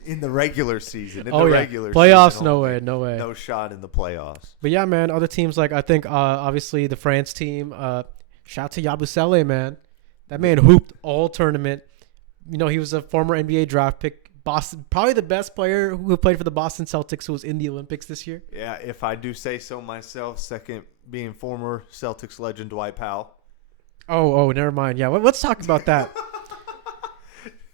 In the regular season. Playoffs, season no only. way, no way. No shot in the playoffs. But yeah, man, other teams like I think obviously the France team. Shout out to Yabusele, man. That man hooped all tournament. You know, he was a former NBA draft pick. Boston, probably the best player who played for the Boston Celtics who was in the Olympics this year. Yeah, if I do say so myself, second being former Celtics legend Dwight Powell. Oh, never mind. Yeah, let's talk about that.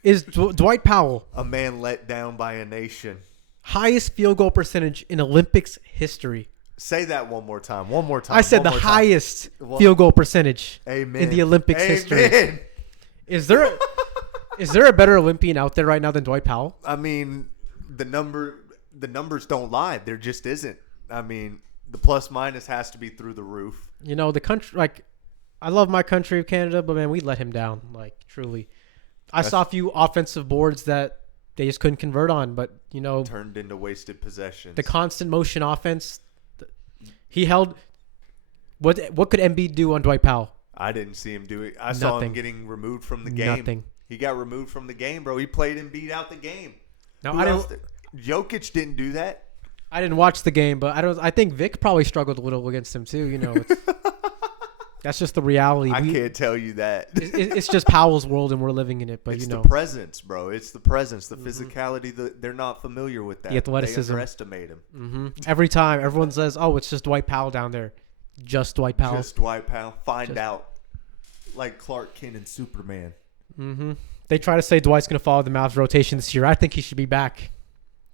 Is Dwight Powell a man let down by a nation? Highest field goal percentage in Olympics history. Say that one more time. One more time. I said the highest field goal percentage in the Olympics history. Is there a better Olympian out there right now than Dwight Powell? I mean, the numbers don't lie. There just isn't. I mean, the plus minus has to be through the roof. You know, the country, like, I love my country of Canada, but man, we let him down, like, truly. I saw a few offensive boards that they just couldn't convert on, but, you know. Turned into wasted possessions. The constant motion offense, he held. What could Embiid do on Dwight Powell? I didn't see him do it. I saw him getting removed from the game. Nothing. He got removed from the game, bro. He played and beat out the game. No, Jokic didn't do that. I didn't watch the game, but I think Vic probably struggled a little against him too. You know, that's just the reality. I can't tell you that. It's just Powell's world, and we're living in it. But it's you know, the presence, bro. It's the presence, the physicality. They're not familiar with that. The athleticism. They underestimate him. Mm-hmm. Every time, everyone says, "Oh, it's just Dwight Powell down there." Just Dwight Powell. Just Dwight Powell. Find out. Like Clark Kent and Superman. Mm-hmm. They try to say Dwight's going to follow the Mavs rotation this year. I think he should be back.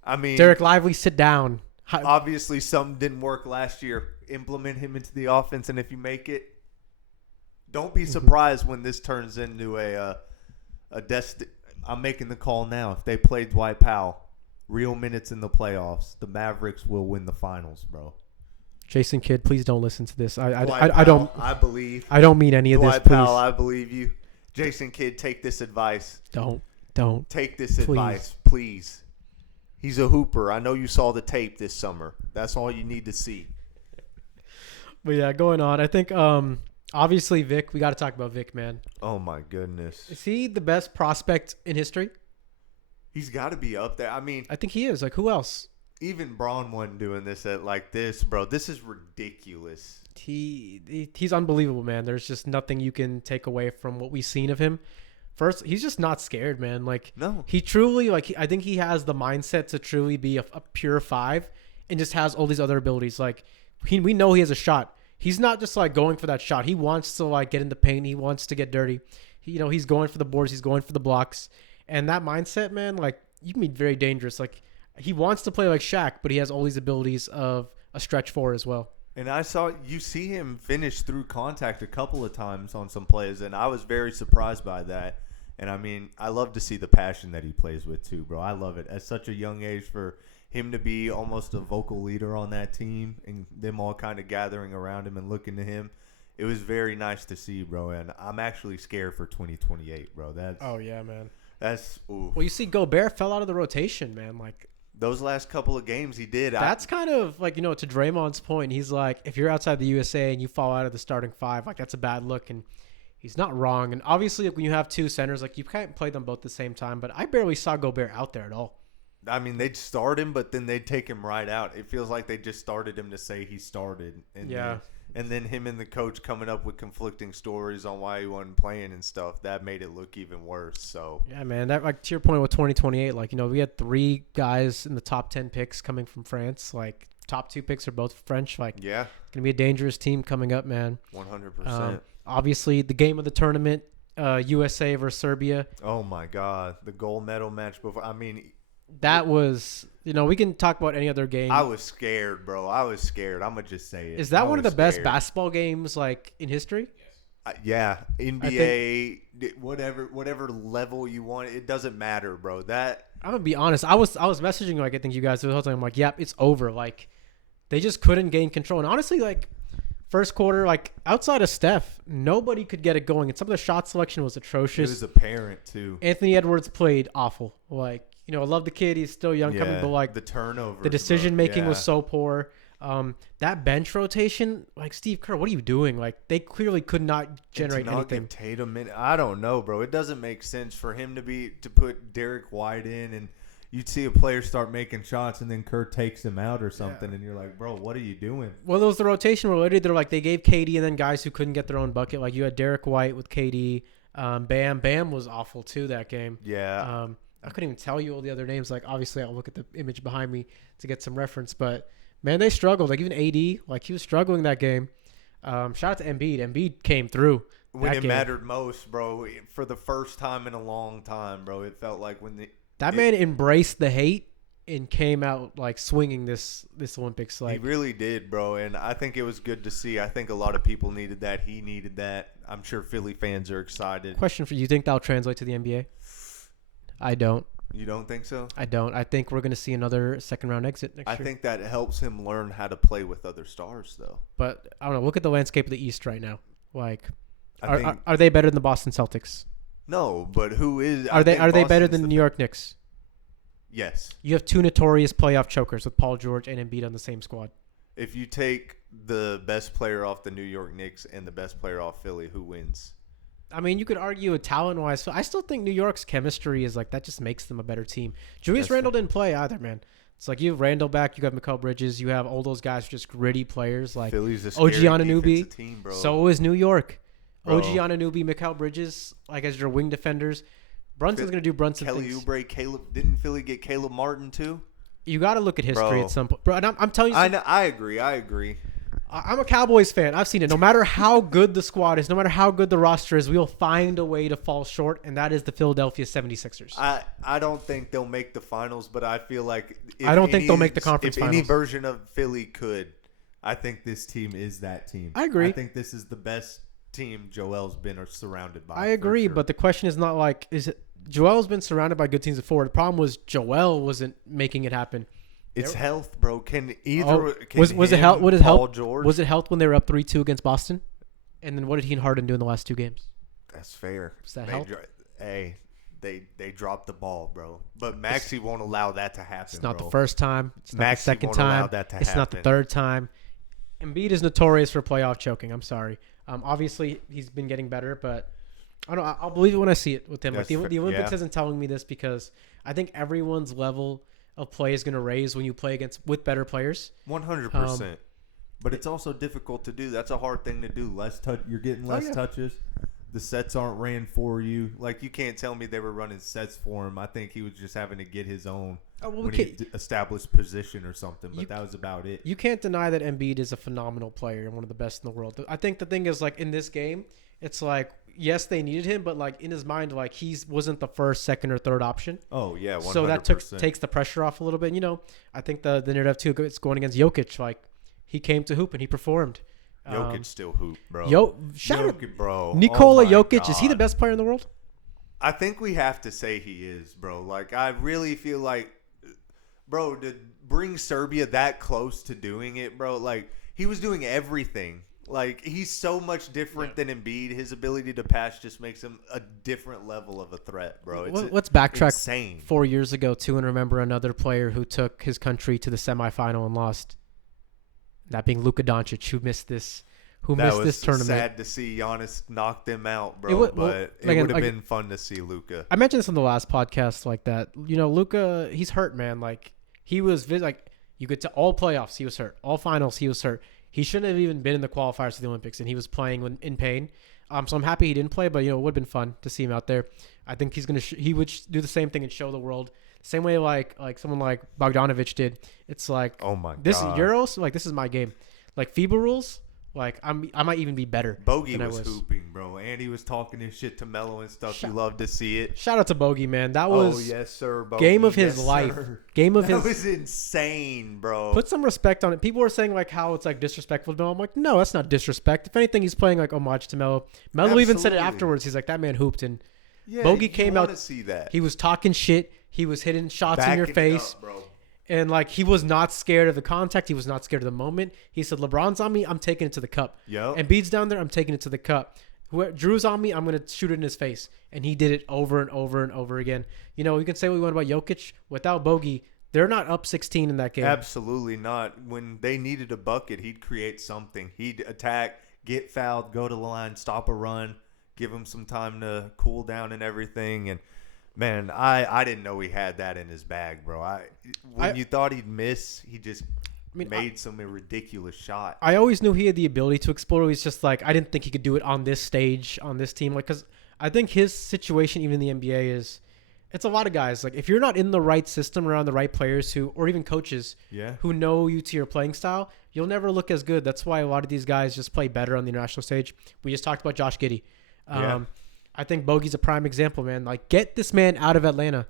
I mean, Derek Lively, sit down. Obviously, something didn't work last year. Implement him into the offense, and if you make it, don't be surprised when this turns into a I'm making the call now. If they play Dwight Powell, real minutes in the playoffs, the Mavericks will win the finals, bro. Jason Kidd, please don't listen to this. I don't. I believe. I don't mean any of this. Dwight Powell, I believe you. Jason Kidd, take this advice. Don't take this advice, please. He's a hooper. I know you saw the tape this summer. That's all you need to see. But yeah, going on. I think obviously Vic. We got to talk about Vic, man. Oh my goodness. Is he the best prospect in history? He's got to be up there. I mean, I think he is. Like, who else? Even Braun wasn't doing this at like this, bro. This is ridiculous. He's unbelievable, man. There's just nothing you can take away from what we've seen of him. First, he's just not scared, man. Like, no, he truly, I think he has the mindset to truly be a pure 5 and just has all these other abilities. Like, we know he has a shot. He's not just like going for that shot. He wants to like get in the paint. He wants to get dirty. He's going for the boards. He's going for the blocks. And that mindset, man, like, you can be very dangerous. Like, he wants to play like Shaq, but he has all these abilities of a stretch 4 as well. And you see him finish through contact a couple of times on some plays, and I was very surprised by that. And, I mean, I love to see the passion that he plays with too, bro. I love it. At such a young age for him to be almost a vocal leader on that team and them all kind of gathering around him and looking to him, it was very nice to see, bro. And I'm actually scared for 2028, bro. Oh, yeah, man. That's oof. Well, you see, Gobert fell out of the rotation, man. Like, those last couple of games he did. That's kind of like, to Draymond's point. He's like, if you're outside the USA and you fall out of the starting 5, like, that's a bad look. And he's not wrong. And obviously, when you have two centers, like, you can't play them both at the same time. But I barely saw Gobert out there at all. I mean, they'd start him, but then they'd take him right out. It feels like they just started him to say he started. And yeah. And then him and the coach coming up with conflicting stories on why he wasn't playing and stuff, that made it look even worse. So yeah, man, that, like, to your point with 2028, like, we had 3 guys in the top 10 picks coming from France. Like, top 2 picks are both French. Like, yeah, it's gonna be a dangerous team coming up, man. 100%. Obviously, the game of the tournament, USA versus Serbia. Oh my God, the gold medal match before. I mean, that was. We can talk about any other game. I was scared, bro. I was scared. I'm gonna just say it. Is that one of the best basketball games like in history? Yeah, NBA, whatever level you want, it doesn't matter, bro. That I'm gonna be honest. I was messaging like I think you guys the whole time. I'm like, yep, it's over. Like, they just couldn't gain control. And honestly, like, first quarter, like, outside of Steph, nobody could get it going. And some of the shot selection was atrocious. It was apparent too. Anthony Edwards played awful. Like, I love the kid. He's still young coming, but like the turnover, the decision making was so poor. That bench rotation, like Steve Kerr, what are you doing? Like they clearly could not generate anything. Give Tatum in. I don't know, bro. It doesn't make sense for him to put Derek White in, and you'd see a player start making shots, and then Kerr takes him out or something, and you're like, bro, what are you doing? Well, it was the rotation related. They're like they gave KD and then guys who couldn't get their own bucket. Like you had Derek White with KD. Bam was awful too that game. Yeah. I couldn't even tell you all the other names. Like obviously, I'll look at the image behind me to get some reference, but. Man, they struggled. Like even AD, like he was struggling that game. Shout out to Embiid. Embiid came through when it mattered most, bro. For the first time in a long time, bro. It felt like man embraced the hate and came out like swinging this Olympics. Like he really did, bro. And I think it was good to see. I think a lot of people needed that. He needed that. I'm sure Philly fans are excited. Question for you: think that'll translate to the NBA? I don't. You don't think so? I don't. I think we're going to see another second round exit next year. I think that helps him learn how to play with other stars, though. But I don't know. Look at the landscape of the East right now. Like, are they better than the Boston Celtics? No, but who is? Are they better than the New York Knicks? Yes. You have two notorious playoff chokers with Paul George and Embiid on the same squad. If you take the best player off the New York Knicks and the best player off Philly, who wins? I mean, you could argue a talent-wise. So I still think New York's chemistry is like that just makes them a better team. Julius Randle didn't play either, man. It's like you have Randle back, you got Mikal Bridges, you have all those guys just gritty players like Philly's a OG Anunoby. Team, bro. So is New York. Bro. OG Anunoby, Mikal Bridges, like as your wing defenders. Brunson's gonna do Brunson Kelly things. Oubre, didn't Philly get Caleb Martin too? You got to look at history at some point, bro. And I'm telling you, I agree. I'm a Cowboys fan. I've seen it. No matter how good the squad is, no matter how good the roster is, we'll find a way to fall short, and that is the Philadelphia 76ers. I don't think they'll make the finals, but I feel like I don't think they'll make the conference finals. If any version of Philly could, I think this team is that team. I agree. I think this is the best team Joel's been surrounded by. I agree, but the question is not like Joel's been surrounded by good teams before. The problem was Joel wasn't making it happen. It's health, bro. Was it health? What did help? George? Was it health when they were up 3-2 against Boston? And then what did he and Harden do in the last two games? That's fair. Was that help? They dropped the ball, bro. But Maxey won't allow that to happen. It's not bro. the first time. It's not the second won't time. Allow that to it's happen. not the third time. Embiid is notorious for playoff choking. I'm sorry. Obviously, he's been getting better, but I don't know. I'll believe it when I see it with him. Like the Olympics isn't telling me this because I think everyone's level of play is going to raise when you play with better players. 100%. But it's also difficult to do. That's a hard thing to do. You're getting less touches. The sets aren't ran for you. Like, you can't tell me they were running sets for him. I think he was just having to get his own established position or something. But that was about it. You can't deny that Embiid is a phenomenal player and one of the best in the world. I think the thing is, like, in this game, it's like, yes, they needed him, but like in his mind, like he wasn't the first, second, or third option. Oh yeah, 100%. So that takes the pressure off a little bit. And, I think the narrative too, it's going against Jokic. Like he came to hoop and he performed. Jokic still hoop, bro. Jokic, bro. Nikola Jokic, God. Is he the best player in the world? I think we have to say he is, bro. Like I really feel like, bro, to bring Serbia that close to doing it, bro. Like he was doing everything. Like, he's so much different than Embiid. His ability to pass just makes him a different level of a threat, bro. Let's backtrack insane. 4 years ago, too, and remember another player who took his country to the semifinal and lost. That being Luka Doncic, who missed this tournament. Sad to see Giannis knock them out, bro. It would have been fun to see Luka. I mentioned this on the last podcast, like that. Luka, he's hurt, man. Like, he was, like, you could tell all playoffs, he was hurt. All finals, he was hurt. He shouldn't have even been in the qualifiers for the Olympics, and he was playing in pain. So I'm happy he didn't play, but it would have been fun to see him out there. I think he would do the same thing and show the world. Same way like someone like Bogdanovic did. It's like, oh my God, this is Euros. Like, this is my game. Like FIBA rules. Like I might even be better. Bogey was hooping, bro, and he was talking his shit to Melo and stuff. You love to see it. Shout out to Bogey, man. That was yes, sir. Bogey. Game of his life. That was insane, bro. Put some respect on it. People were saying like how it's like disrespectful to Melo. I'm like, no, that's not disrespect. If anything, he's playing like homage to Melo. Melo even said it afterwards. He's like, that man hooped, and Bogey came out. See that. He was talking shit. He was hitting shots in your face. Up, bro. And, like, he was not scared of the contact. He was not scared of the moment. He said, LeBron's on me. I'm taking it to the cup. Yep. And Embiid's down there. I'm taking it to the cup. Drew's on me. I'm going to shoot it in his face. And he did it over and over and over again. You can say what we want about Jokic. Without Bogey, They're not up 16 in that game. Absolutely not. When they needed a bucket, he'd create something. He'd attack, get fouled, go to the line, stop a run, give him some time to cool down and everything. And, man, I didn't know he had that in his bag, bro. When you thought he'd miss, he just made some ridiculous shot. I always knew he had the ability to explode. He's just like, I didn't think he could do it on this stage, on this team. Like, because I think his situation, even in the NBA, is it's a lot of guys. Like, if you're not in the right system around the right players or even coaches who know you to your playing style, you'll never look as good. That's why a lot of these guys just play better on the international stage. We just talked about Josh Giddey. I think Bogey's a prime example, man. Like, get this man out of Atlanta.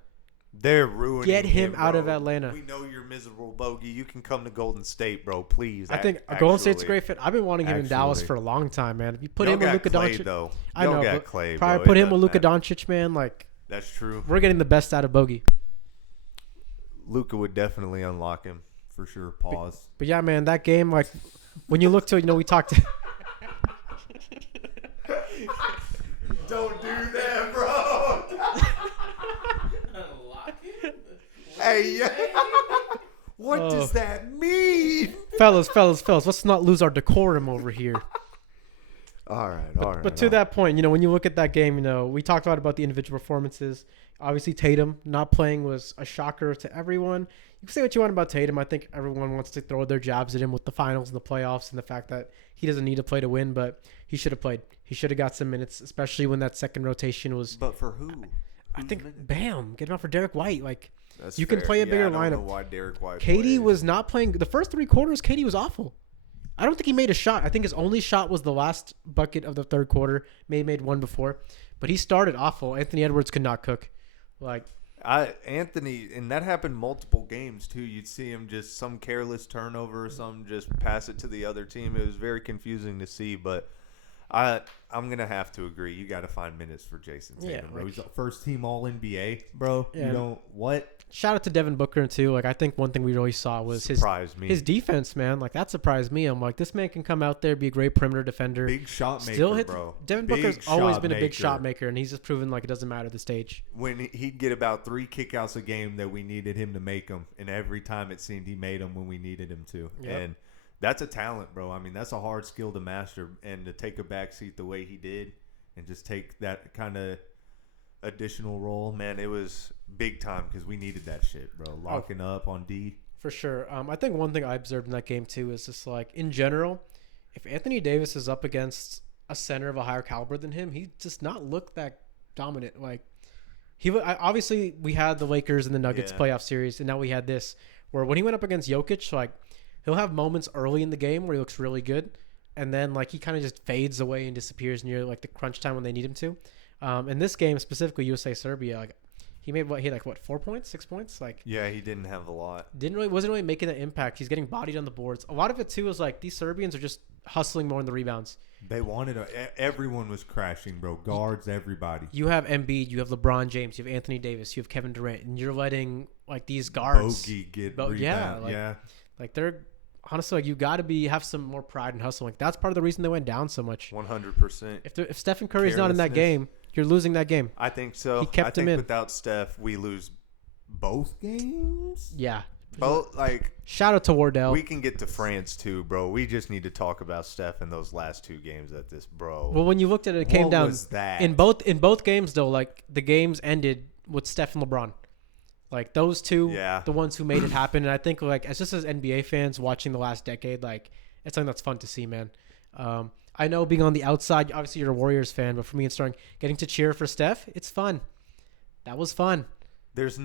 They're ruining Get him out bro. of Atlanta. We know you're miserable, Bogey. You can come to Golden State, bro. Please. I think Golden State's a great fit. I've been wanting him in Dallas for a long time, man. If you put him with Luka Doncic, though. I know. Got Clay, probably bro. put him with Luka Doncic, man. Like, that's true. We're getting the best out of Bogey. Luka would definitely unlock him for sure. Pause. But yeah, man, that game, like, when you look to, we talked. Don't do that, bro. Hey, yeah. What does that mean? fellas, let's not lose our decorum over here. All right. But to that point, when you look at that game, we talked about the individual performances. Obviously, Tatum not playing was a shocker to everyone. You can say what you want about Tatum. I think everyone wants to throw their jabs at him with the finals and the playoffs and the fact that he doesn't need to play to win, but he should have played. He should have got some minutes, especially when that second rotation was. But for who? I think, bam, get him out for Derek White. Like, That's you fair. can play a bigger I don't lineup. know why Derek White KD played. was not playing. The first 3 quarters, KD was awful. I don't think he made a shot. I think his only shot was the last bucket of the third quarter. Made one before. But he started awful. Anthony Edwards could not cook. Like, Anthony, and that happened multiple games too. You'd see him just some careless turnover or something, just pass it to the other team. It was very confusing to see, but I'm gonna have to agree. You got to find minutes for Jason Tatum, bro. He's a first team All NBA, bro. Yeah. You don't what? shout out to Devin Booker too. Like, I think one thing we really saw was his defense, man. Like, that surprised me. I'm like, this man can come out there, be a great perimeter defender. Big shot maker, Still hit. bro. Devin Big Booker's always been a big maker. shot maker, and he's just proven like it doesn't matter the stage. When he'd get about 3 kickouts a game that we needed him to make them, and every time it seemed he made them when we needed him to. Yep. And that's a talent, bro. I mean, that's a hard skill to master, and to take a backseat the way he did and just take that kind of additional role, man, it was big time because we needed that shit, bro. Locking up on D. For sure. I think one thing I observed in that game too is just like, in general, if Anthony Davis is up against a center of a higher caliber than him, he does not look that dominant. Like, obviously we had the Lakers and the Nuggets playoff series, and now we had this where when he went up against Jokic, like, he'll have moments early in the game where he looks really good, and then like he kind of just fades away and disappears near like the crunch time when they need him to. In this game specifically, USA Serbia, like, he made 4 points, 6 points, like. Yeah, he didn't have a lot. Wasn't really making an impact. He's getting bodied on the boards. A lot of it too is like these Serbians are just hustling more in the rebounds. They wanted everyone was crashing, bro. Guards, everybody. You have Embiid, you have LeBron James, you have Anthony Davis, you have Kevin Durant, and you're letting like these guards. Bogey get rebound. Like they're honestly, like, you got to have some more pride and hustle. Like, that's part of the reason they went down so much. 100%. If Stephen Curry's not in that game, you're losing that game. I think so. He kept him in. Without Steph, we lose both games. Yeah. Both, like, shout out to Wardell. We can get to France too, bro. We just need to talk about Steph in those last 2 games at this, bro. Well, when you looked at it, it came down. What was that? In both games though, like, the games ended with Steph and LeBron. Like, those two, the ones who made it happen. And I think, like, as NBA fans watching the last decade, like, it's something that's fun to see, man. I know being on the outside, obviously you're a Warriors fan, but for me, it's getting to cheer for Steph. It's fun. That was fun. There's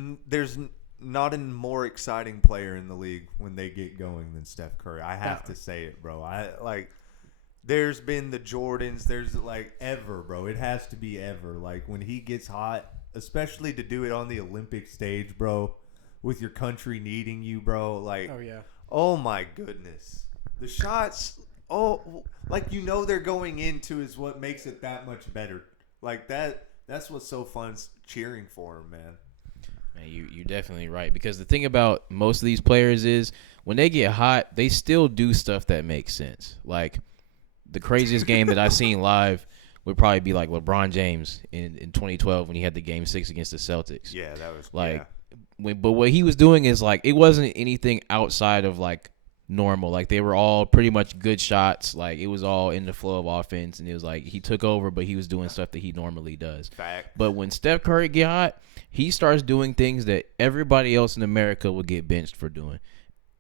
not a more exciting player in the league when they get going than Steph Curry. I have to say it, bro. There's been the Jordans. There's like ever, bro. It has to be ever. Like, when he gets hot, especially to do it on the Olympic stage, bro, with your country needing you, bro. Like, oh my goodness, the shots. Oh, like, they're going into is what makes it that much better. Like that. That's what's so fun cheering for him, man. Man, you're definitely right, because the thing about most of these players is when they get hot, they still do stuff that makes sense. Like, the craziest game that I've seen live would probably be like LeBron James in 2012 when he had the Game 6 against the Celtics. Yeah, that was like but what he was doing is like it wasn't anything outside of like normal. Like they were all pretty much good shots. Like it was all in the flow of offense, and it was like he took over, but he was doing stuff that he normally does. Fact. But when Steph Curry get hot, he starts doing things that everybody else in America will get benched for doing,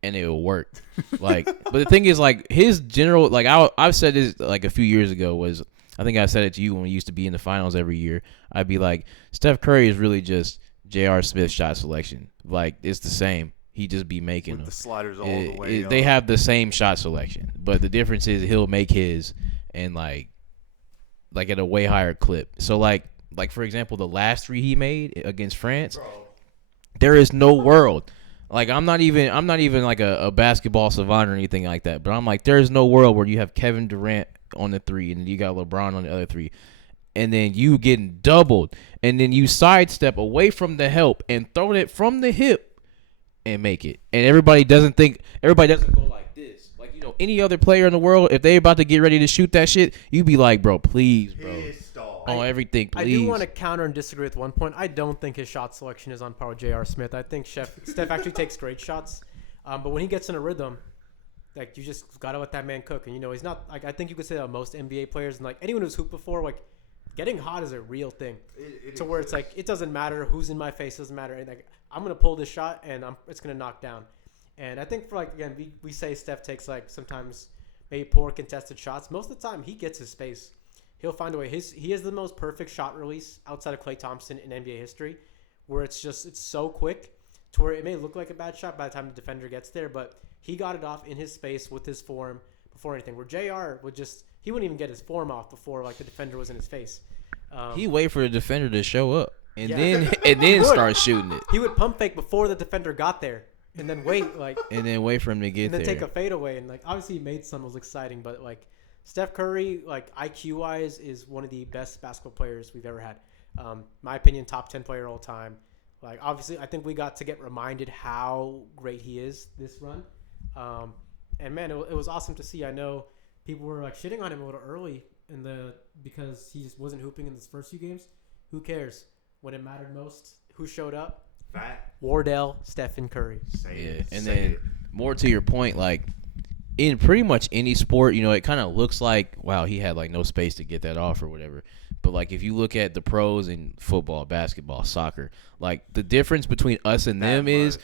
and it will work. Like, but the thing is, like his general, like I've said this like a few years ago was. I think I said it to you when we used to be in the finals every year. I'd be like, Steph Curry is really just J.R. Smith's shot selection. Like, it's the same. He just be making With them. the sliders all the way They up. have the same shot selection. But the difference is he'll make his and, like at a way higher clip. So, like for example, the last 3 he made against France, there is no world. Like, I'm not even like a basketball savant or anything like that. But I'm like, there is no world where you have Kevin Durant on the 3 and you got LeBron on the other 3 and then you getting doubled and then you sidestep away from the help and throw it from the hip and make it, and everybody doesn't go like this. Like, you know, any other player in the world, if they about to get ready to shoot that shit, you be like, bro, please, bro, on everything, please. I do want to counter and disagree with one point. I don't think his shot selection is on par with J.R. Smith. I think Steph actually takes great shots, but when he gets in a rhythm, like, you just gotta let that man cook. And, you know, he's not, like, I think you could say that most NBA players and, like, anyone who's hooped before, like, getting hot is a real thing. To where it's like, it doesn't matter who's in my face, doesn't matter. And, like, I'm gonna pull this shot and it's gonna knock down. And I think for, like, again, we say Steph takes, like, sometimes maybe poor contested shots. Most of the time, he gets his space. He'll find a way. He has the most perfect shot release outside of Klay Thompson in NBA history, where it's so quick to where it may look like a bad shot by the time the defender gets there, but he got it off in his space with his form before anything. Where JR he wouldn't even get his form off before, like, the defender was in his face. He wait for the defender to show up and Yeah. then start shooting it. He would pump fake before the defender got there, and then wait, like, And then wait for him to get and then there. take a fadeaway. And, like, obviously he made some, it was exciting, but, like, Steph Curry, like, IQ wise, is one of the best basketball players we've ever had. My opinion, top 10 player all time. Like, obviously, I think we got to get reminded how great he is this run. And man, it was awesome to see. I know people were, like, shitting on him a little early because he just wasn't hooping in his first few games. Who cares? When it mattered most, who showed up? Wardell, Stephen Curry. Then more to your point, like, in pretty much any sport, you know, it kind of looks like, wow, he had, like, no space to get that off or whatever. But, like, if you look at the pros in football, basketball, soccer, like, the difference between us and them is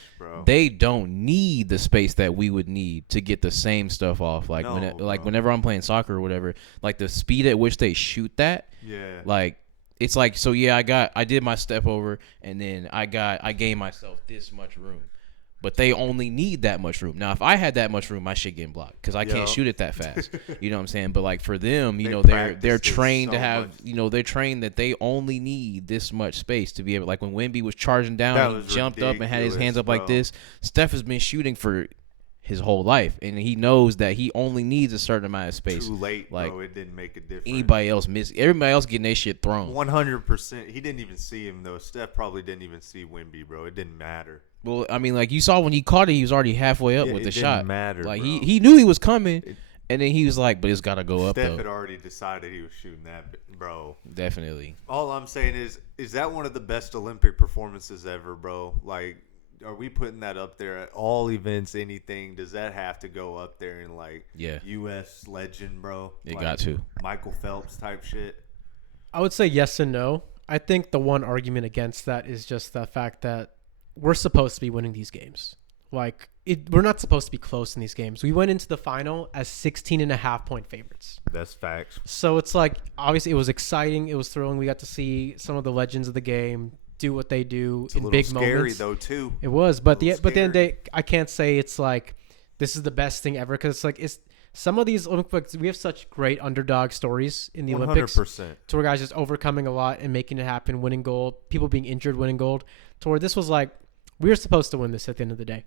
they don't need the space that we would need to get the same stuff off. Like, whenever I'm playing soccer or whatever, like, the speed at which they shoot that, like, it's like, so, yeah, I did my step over, and then I gained myself this much room. But they only need that much room. Now, if I had that much room, my shit getting blocked because I can't shoot it that fast. You know what I'm saying? But, like, for them, you know, they're trained to have, you know, they're trained that they only need this much space to be able. Like when Wemby was charging down, and he jumped up and had his hands up like this. Steph has been shooting for his whole life, and he knows that he only needs a certain amount of space. Too late, like, bro. It didn't make a difference. Everybody else getting their shit thrown. 100%. He didn't even see him though. Steph probably didn't even see Wemby, bro. It didn't matter. Well, I mean, like, you saw when he caught it, he was already halfway up with the shot. It didn't matter, like, bro. he knew he was coming, and then he was like, but it's got to go up, though. Steph had already decided he was shooting that, bro. Definitely. All I'm saying is that one of the best Olympic performances ever, bro? Like, are we putting that up there at all events, anything? Does that have to go up there in, like, U.S. legend, bro? It like got to. Michael Phelps type shit? I would say yes and no. I think the one argument against that is just the fact that we're supposed to be winning these games. Like, we're not supposed to be close in these games. We went into the final as 16.5-point favorites. That's facts. So it's like, obviously, it was exciting. It was thrilling. We got to see some of the legends of the game do what they do in big moments. Scary though too. It was, but then I can't say it's like this is the best thing ever because it's like some of these Olympics, we have such great underdog stories in the 100%. Olympics. To where guys just overcoming a lot and making it happen, winning gold, people being injured, winning gold. To where this was like, we were supposed to win this at the end of the day.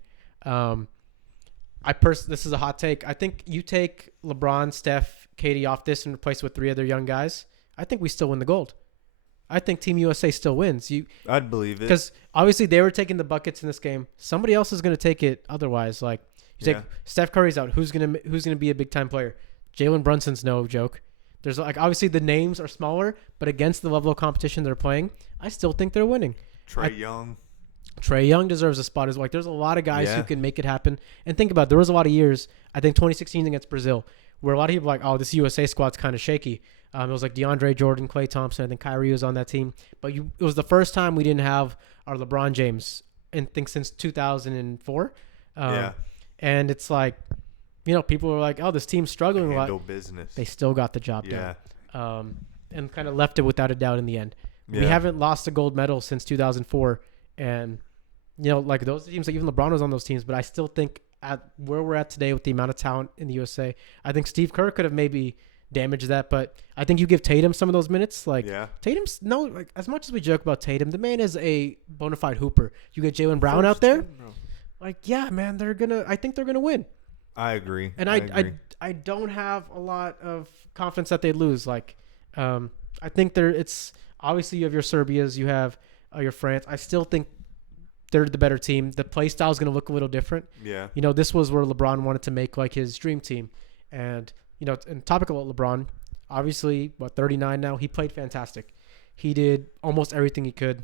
This is a hot take. I think you take LeBron, Steph, KD off this and replace it with 3 other young guys. I think we still win the gold. I think Team USA still wins. I'd believe it. Because obviously they were taking the buckets in this game. Somebody else is going to take it otherwise. Like, you take Steph Curry's out. Who's gonna be a big time player? Jalen Brunson's no joke. There's, like, obviously the names are smaller, but against the level of competition they're playing, I still think they're winning. Trae Young. Trae Young deserves a spot as well. Like, there's a lot of guys Yeah. who can make it happen. And think about it, there was a lot of years, I think 2016 against Brazil, where a lot of people were like, oh, this USA squad's kind of shaky. It was like DeAndre Jordan, Klay Thompson. I think Kyrie was on that team. But it was the first time we didn't have our LeBron James, I think, since 2004. Yeah. And it's like, you know, people were like, oh, this team's struggling a Handle lot. business. They still got the job Yeah. done. And kind of left it without a doubt in the end. We Yeah. haven't lost a gold medal since 2004. And, you know, like those teams, like even LeBron was on those teams, but I still think at where we're at today with the amount of talent in the USA, I think Steve Kerr could have maybe damaged that. But I think you give Tatum some of those minutes. Like, Yeah. Tatum's, no, like, as much as we joke about Tatum, the man is a bona fide hooper. You get Jaylen Brown out there, like, yeah, man, I think they're going to win. I agree. And agree. I don't have a lot of confidence that they lose. Like, I think it's obviously you have your Serbias, you have your France. I still think they're the better team. The play style is going to look a little different. Yeah. You know, this was where LeBron wanted to make like his dream team. And, you know, in topic about LeBron, obviously, 39 now, he played fantastic. He did almost everything he could.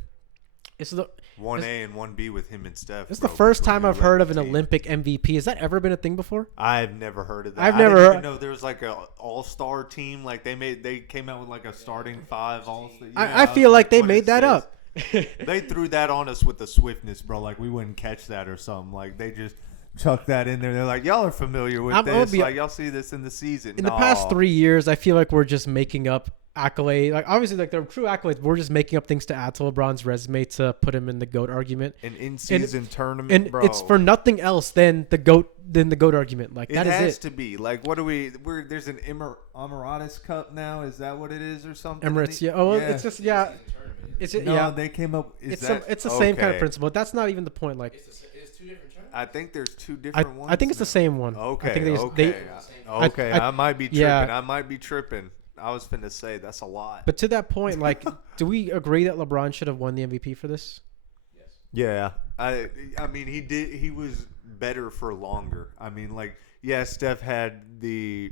It's 1A and 1B with him and Steph. This is the first time I've heard of an Olympic MVP. Has that ever been a thing before? I've never heard of that. I've I never didn't heard. even know there was like a all-star team. Like they came out with like a starting 5 all-star. I feel like they made that up. They threw that on us with the swiftness, bro. Like we wouldn't catch that or something. Like they just chucked that in there. They're like, y'all are familiar with this. Like y'all see this in the season. In the past 3 years, I feel like we're just making up accolades. Like obviously, like they're true accolades. But we're just making up things to add to LeBron's resume to put him in the GOAT argument. An in-season tournament, and bro. it's for nothing else than the GOAT argument. Like that is it. It has to be. Like what do we? There's an Emirates Cup now. Is that what it is or something? Emirates, yeah. Oh, it's just It's no, yeah. they came up. It's the same kind of principle. That's not even the point. Like It's 2 different tournaments. I think there's 2 different ones. I think it's the same one. Okay. I think Okay. I might be tripping. Yeah. I might be tripping. I was finna say that's a lot. But to that point, like, do we agree that LeBron should have won the MVP for this? Yes. Yeah. I mean, he did. He was better for longer. I mean, like, yeah, Steph had he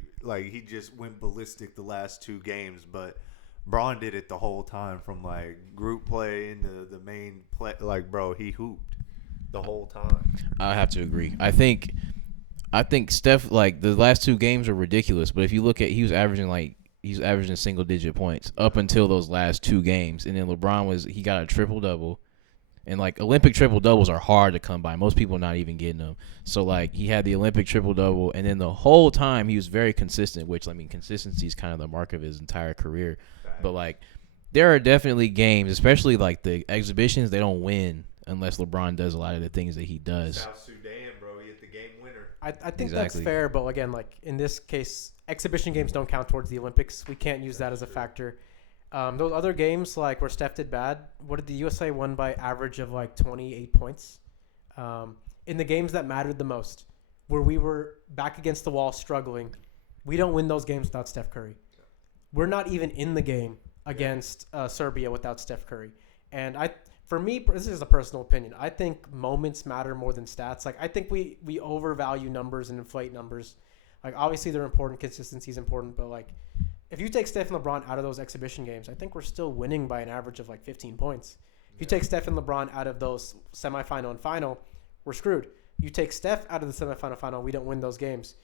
just went ballistic the last 2 games, but Braun did it the whole time from like group play into the main play. Like, bro, he hooped the whole time. I have to agree. I think Steph, like the last 2 games are ridiculous, but if you look at, he was averaging single digit points up until those last 2 games, and then LeBron he got a triple double, and like Olympic triple doubles are hard to come by. Most people not even getting them. So like he had the Olympic triple double, and then the whole time he was very consistent. Which I mean, consistency is kind of the mark of his entire career. But like there are definitely games, especially like the exhibitions, they don't win unless LeBron does a lot of the things that he does. South Sudan, bro, he hit the game winner. I think that's fair, but again, like in this case, exhibition games don't count towards the Olympics. We can't use that as a factor. Those other games, like where Steph did bad, what did the USA won by average of like 28 points? In the games that mattered the most, where we were back against the wall struggling, we don't win those games without Steph Curry. We're not even in the game against Serbia without Steph Curry. And for me, this is a personal opinion. I think moments matter more than stats. Like I think we overvalue numbers and inflate numbers. Like obviously they're important, consistency is important, but like if you take Steph and LeBron out of those exhibition games, I think we're still winning by an average of like 15 points. If you take Steph and LeBron out of those semifinal and final, we're screwed. You take Steph out of the semifinal, final, we don't win those games.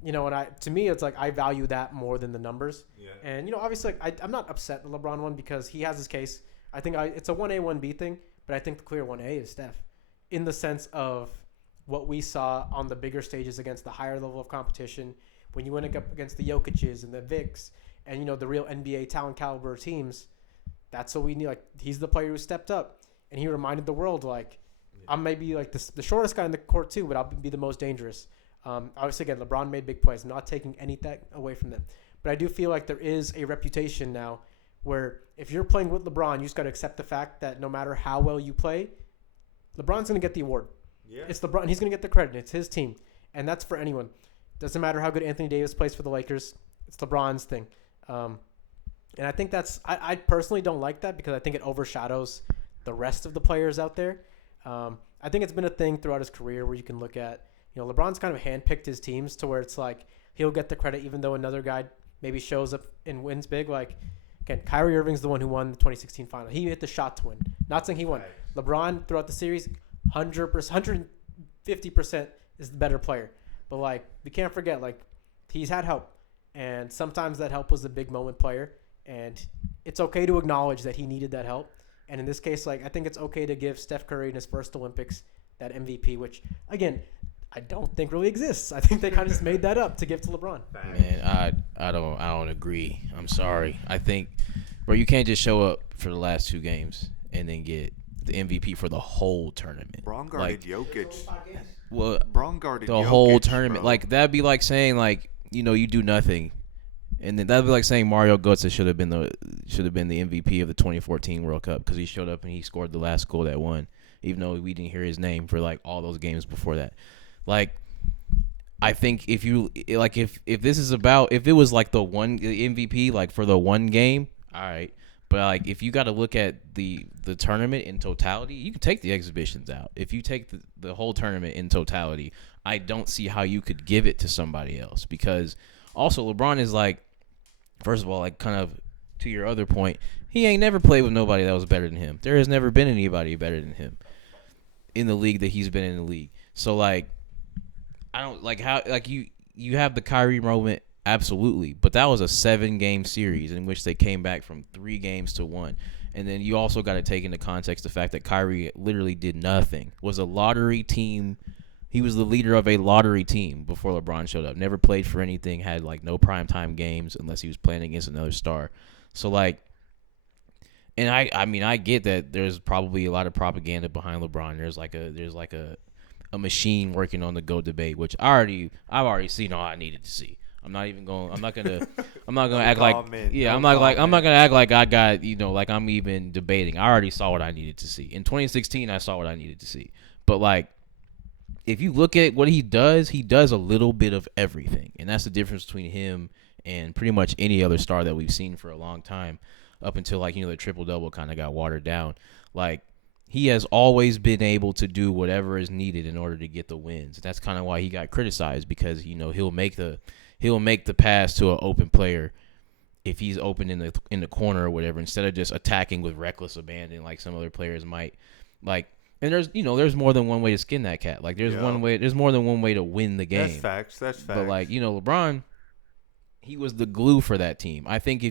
You know, and to me, it's like I value that more than the numbers. Yeah. And, you know, obviously, like, I'm not upset the LeBron one because he has his case. I think it's a 1A, 1B thing, but I think the clear 1A is Steph in the sense of what we saw on the bigger stages against the higher level of competition when you went up against the Jokic's and the Vicks and, you know, the real NBA talent caliber teams. That's what we need. Like, he's the player who stepped up, and he reminded the world, like, I'm maybe like the shortest guy in the court too, but I'll be the most dangerous. Obviously, again, LeBron made big plays. I'm not taking anything away from them. But I do feel like there is a reputation now where if you're playing with LeBron, you just got to accept the fact that no matter how well you play, LeBron's going to get the award. Yeah. It's LeBron. He's going to get the credit. It's his team. And that's for anyone. Doesn't matter how good Anthony Davis plays for the Lakers. It's LeBron's thing. And I think I personally don't like that because I think it overshadows the rest of the players out there. I think it's been a thing throughout his career where you can look at, you know, LeBron's kind of handpicked his teams to where it's like he'll get the credit even though another guy maybe shows up and wins big. Like, again, Kyrie Irving's the one who won the 2016 final. He hit the shot to win. Not saying he won. LeBron throughout the series, 100%, 150% is the better player. But like we can't forget, like he's had help, and sometimes that help was a big moment player, and it's okay to acknowledge that he needed that help. And in this case, like I think it's okay to give Steph Curry in his first Olympics that MVP, which again I don't think really exists. I think they kind of just made that up to give to LeBron. Man, I don't agree. I'm sorry. I think, bro, you can't just show up for the last 2 games and then get the MVP for the whole tournament. Braun guarded Jokic. Well, Braun guarded the Jokic, whole tournament. bro. Like that'd be like saying like you do nothing, and then that'd be like saying Mario Götze should have been the MVP of the 2014 World Cup because he showed up and he scored the last goal that won, even though we didn't hear his name for like all those games before that. Like, I think if this is about if it was like the MVP like for the one game, all right. But like if you got to look at the tournament in totality, you can take the exhibitions out. If you take the whole tournament in totality, I don't see how you could give it to somebody else because also LeBron is like, first of all, like kind of to your other point, he ain't never played with nobody that was better than him. There has never been anybody better than him in the league that he's been in the league. So like, I don't like how like you have the Kyrie moment. Absolutely. But that was a 7-game series in which they came back from 3 games to 1. And then you also got to take into context the fact that Kyrie literally did nothing. Was a lottery team. He was the leader of a lottery team before LeBron showed up. Never played for anything. Had like no primetime games unless he was playing against another star. So like, and I mean I get that there's probably a lot of propaganda behind LeBron. There's like a machine working on the GOAT debate, which I've already seen all I needed to see. I'm not gonna act like I'm not gonna act like I got like I'm even debating. I already saw what I needed to see. In 2016 I saw what I needed to see. But like if you look at what he does a little bit of everything. And that's the difference between him and pretty much any other star that we've seen for a long time up until like the triple double kind of got watered down. Like he has always been able to do whatever is needed in order to get the wins. That's kind of why he got criticized because he'll make the pass to an open player if he's open in the corner or whatever, instead of just attacking with reckless abandon like some other players might. Like, and there's more than one way to skin that cat. Like there's more than one way to win the game. That's facts. But like LeBron, he was the glue for that team. I think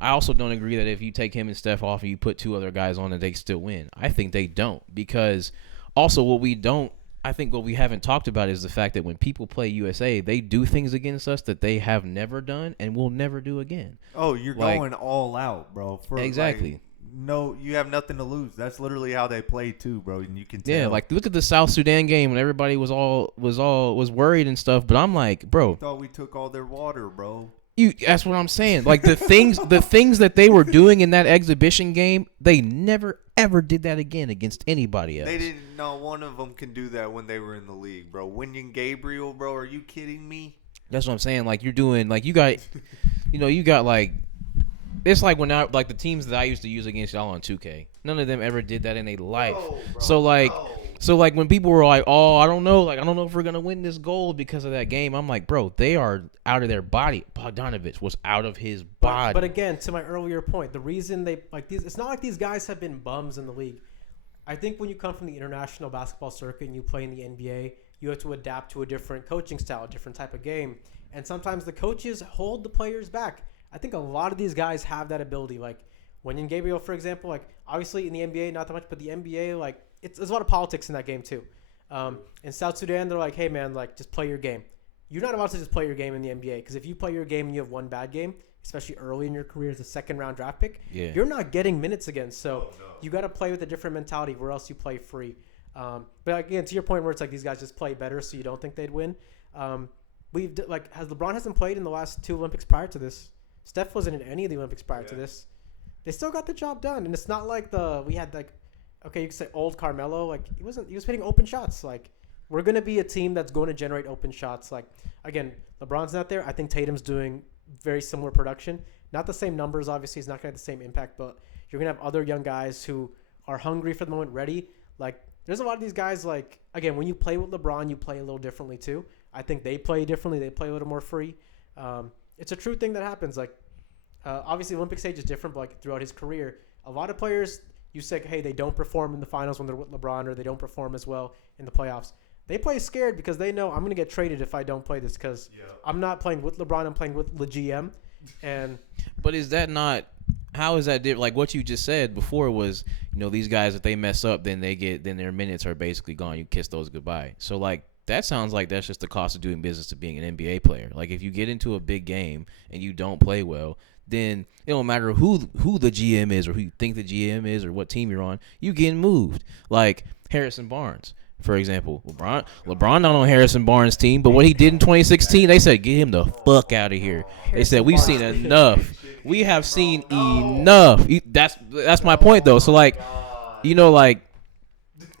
I also don't agree that if you take him and Steph off and you put 2 other guys on, that they still win. I think they don't, because also what we haven't talked about is the fact that when people play USA, they do things against us that they have never done and will never do again. Oh, you're like, going all out, bro. Exactly. Like, no, you have nothing to lose. That's literally how they play too, bro. And you can tell. Yeah, like look at the South Sudan game when everybody was worried and stuff. But I'm like, bro, thought we took all their water, bro. That's what I'm saying. Like the things that they were doing in that exhibition game, they never ever did that again against anybody else. They didn't. No, one of them can do that when they were in the league, bro. Wenyen Gabriel, bro. Are you kidding me? That's what I'm saying. Like you're doing, like you got like. It's like like the teams that I used to use against y'all on 2K. None of them ever did that in their life. No, bro, So like when people were like, "Oh, I don't know if we're gonna win this gold because of that game," I'm like, "Bro, they are out of their body." Bogdanovich was out of his body. But again, to my earlier point, the reason they like these, it's not like these guys have been bums in the league. I think when you come from the international basketball circuit and you play in the NBA, you have to adapt to a different coaching style, a different type of game, and sometimes the coaches hold the players back. I think a lot of these guys have that ability. Like Wenyen Gabriel, for example, like obviously in the NBA, not that much, but the NBA, like there's a lot of politics in that game too. In South Sudan, they're like, hey man, like just play your game. You're not allowed to just play your game in the NBA, because if you play your game and you have one bad game, especially early in your career as a second-round draft pick, you're not getting minutes again. So you got to play with a different mentality, or else you play free. But again, to your point where it's like these guys just play better, so you don't think they'd win. LeBron hasn't played in the last 2 Olympics prior to this. Steph wasn't in any of the Olympics prior to this. They still got the job done, and it's not like you could say old Carmelo. Like he was hitting open shots. Like we're gonna be a team that's going to generate open shots. Like again, LeBron's not there. I think Tatum's doing very similar production. Not the same numbers, obviously. He's not gonna have the same impact, but you're gonna have other young guys who are hungry for the moment, ready. Like there's a lot of these guys. Like again, when you play with LeBron, you play a little differently too. I think they play differently. They play a little more free. It's a true thing that happens. Like obviously, the Olympic stage is different, but like throughout his career, a lot of players you say, hey, they don't perform in the finals when they're with LeBron, or they don't perform as well in the playoffs. They play scared because they know I'm going to get traded if I don't play this, because I'm not playing with LeBron. I'm playing with the GM. But is that not – how is that different? Like what you just said before was, these guys, if they mess up, then their minutes are basically gone. You kiss those goodbye. So, like, that sounds like that's just the cost of doing business to being an NBA player. Like, if you get into a big game and you don't play well, then it don't matter who the GM is or who you think the GM is or what team you're on, you getting moved. Like Harrison Barnes, for example. LeBron not on Harrison Barnes' team, but what he did in 2016, they said, get him the fuck out of here. They said, we've seen enough. We have seen enough. That's my point, though. So, like,